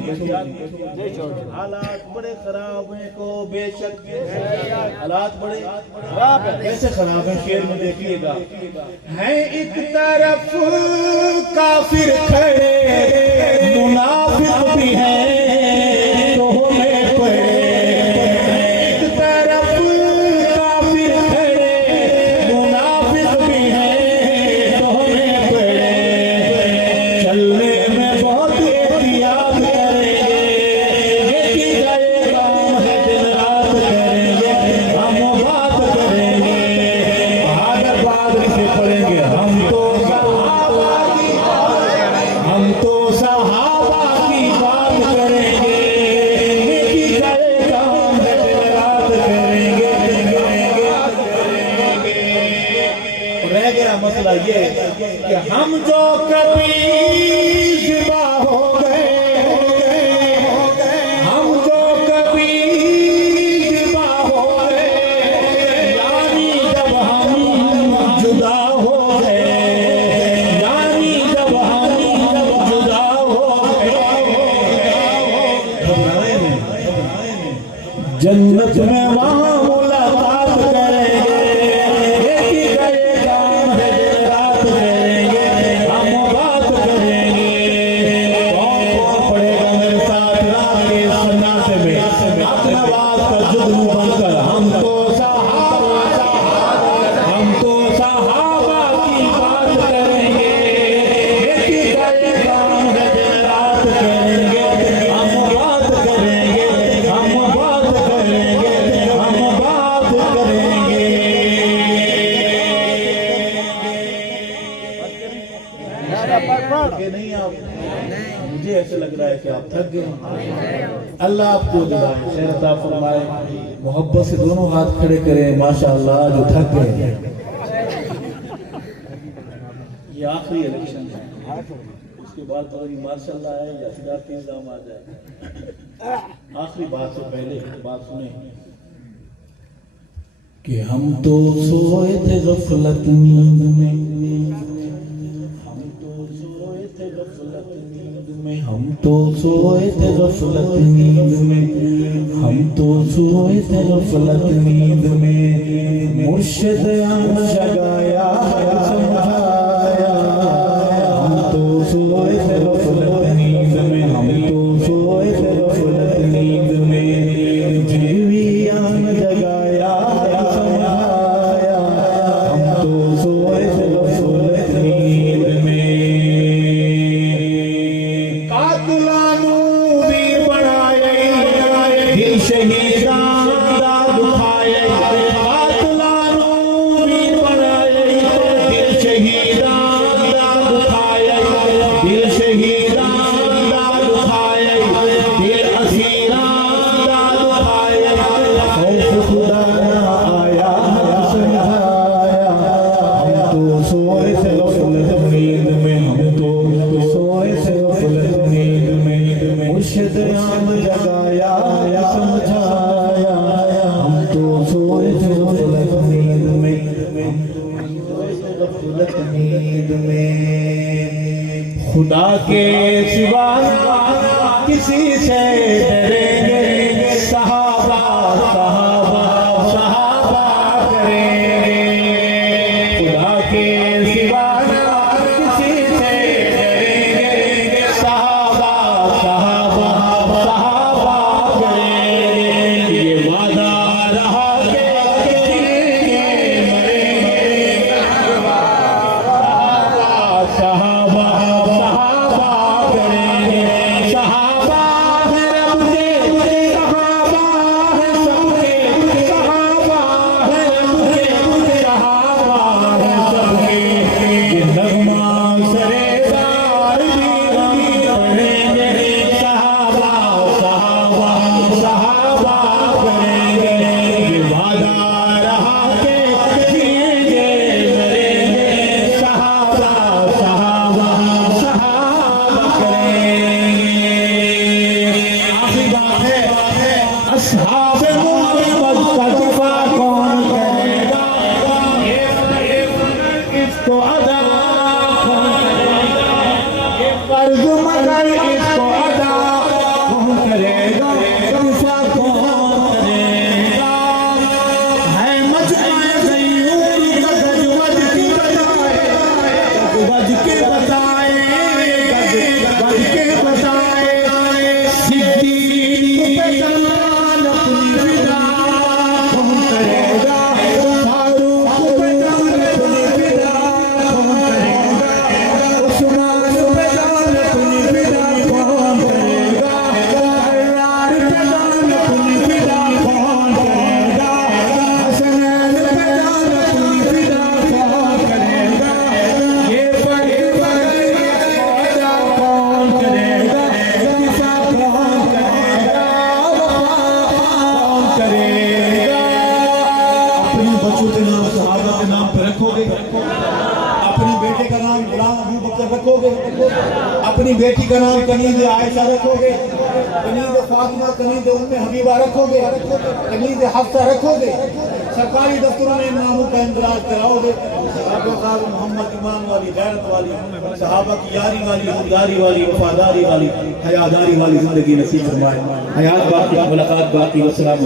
हालात बड़े खराब हैं को बेशक, हालात बड़े खराब हैं। कैसे खराब हैं? शेर में देखिएगा, है एक तरफ काफिर खड़े, मुनाफिक भी हैं तोहमे पड़े। एक तरफ काफिर खड़े, मुनाफिक भी हैं तोहमे पड़े। चलने में बहुत एहतियात करेंगे, नेकी का ये काम है, दिन रात करेंगे, हम बात करेंगे। बहादुर बहादुर से पढ़ेंगे, हम तो सहाबा की बात करेंगे, नेकी का ये काम है, दिन रात करेंगे। रह गया मसला ये कि हम जो कभी ज़िबा हो गए, हम जो कभी ज़िबा हो गए, यानी जब हम जुदा हो गए, यानी जब हम जुदा हो गए। घबराए नहीं, जन्नत में वहाँ मुलाकात करेंगे, नेकी का ये काम है, दिन रात करेंगे, हम बात करेंगे। कौन कौन पढ़ेगा मेरे साथ रात के सन्नाटे में अपना बात का जुगनू थके नहीं आप? मुझे ऐसे लग रहा है कि आप थक गए। अल्लाह आपको दिलाए, खैर अता फरमाए। मोहब्बत से दोनों हाथ खड़े करें, माशाअल्लाह जो थक गए। ये आखिरी इलेक्शन है, उसके बाद तो माशाअल्लाह है या सिदारती निजाम आ जाए। आखिरी बात से पहले एक बात सुने कि हम तो सोए थे गफलत नींद में, हम तो सोए थे गफलत नींद में, हम तो सोए थे गफलत नींद में, हम तो सोए थे गफलत नींद में। मुर्शिद आन जगाया समझाया, हम तो सोए थे गफलत नींद में, हम तो सोए थे गफलत नींद में। जीवी आन जगाया समझाया, हम तो सोए थे गफलत नींद में। कातिलानू भी बनाए, दिल शहीदां दा दुखाए। कातिलानू भी बनाए, दिल शहीदां दा दुखाए, दिल शहीदां दा दुखाए, दिल असीरां दा दुखाए। खौफ खुदा ना आया समझाया, हम तो सोए थे गफलत नींद में, हम तो सोए थे गफलत नींद में। मुर्शिद आन जगाया समझाया, हम तो सोए थे गफलत नींद में, हम तो सोए थे गफलत नींद में। खुदा के सिवा किसी से डरेंगे, सहाबा सहाबा सहाबा करेंगे। खुदा के सिवा किसी से डरेंगे, सहाबा सहाबा सहाबा करेंगे। ये वादा रहा कि जिएंगे मरेंगे, सहाबा सहाबा करेंगे। सहाबा है रब के, सहाबा है सबके, सहाबा है रब के, सहाबा है सबके। ये नगमा सरेदार भी हम पढ़ेंगे, सहाबा सहाबा सहाबा करेंगे। ये वादा रहा कि जिएंगे मरेंगे, सहाबा सहाबा सहाबा करेंगे। आखिरी बात है, अस्हाबे मोहम्मद का दिफा कौन करेगा? इसको अदा कौन करेगा? ये फर्ज मगर इसको अदा कौन करेगा? दिफा कौन करेगा? है मजमा ज़यूर का गजवज की बताए, गजवज के बताए, गजवज के बताए। सिद्दीक पे जान अपनी फिदा कौन करेगा? फारूक पे जान अपनी फिदा कौन करेगा? उस्मान पे जान अपनी फिदा कौन करेगा? अल्लाह पे जान अपनी फिदा कौन करेगा? हसनैन पे जान अपनी फिदा कौन करेगा? ये फर्ज वादा कौन करेगा? दिफा कौन करेगा? कौन करेगा? अपने बच्चों के नाम सहाबा के नाम पे रखोगे? अपने बेटे का नाम गुलाम अबू बकर रखोगे? अपनी बेटी का नाम कनीज़ आयशा रखोगे? कनीज़ फातिमा, कनीज़ उम्मे हबीबा रखोगे? कनीज़ हफ्सा रखोगे? सरकारी दफ्तरों में नामों का इंदराज कराओगे? मोहम्मद ईमान वाली, गैरत वाली, सहाबा की यारी वाली, खुददारी वाली, वफादारी वाली, हयादारी वाली जिंदगी नसीब फरमाए। हयात बाकी, मुलाकात बाकी। वस्सलाम।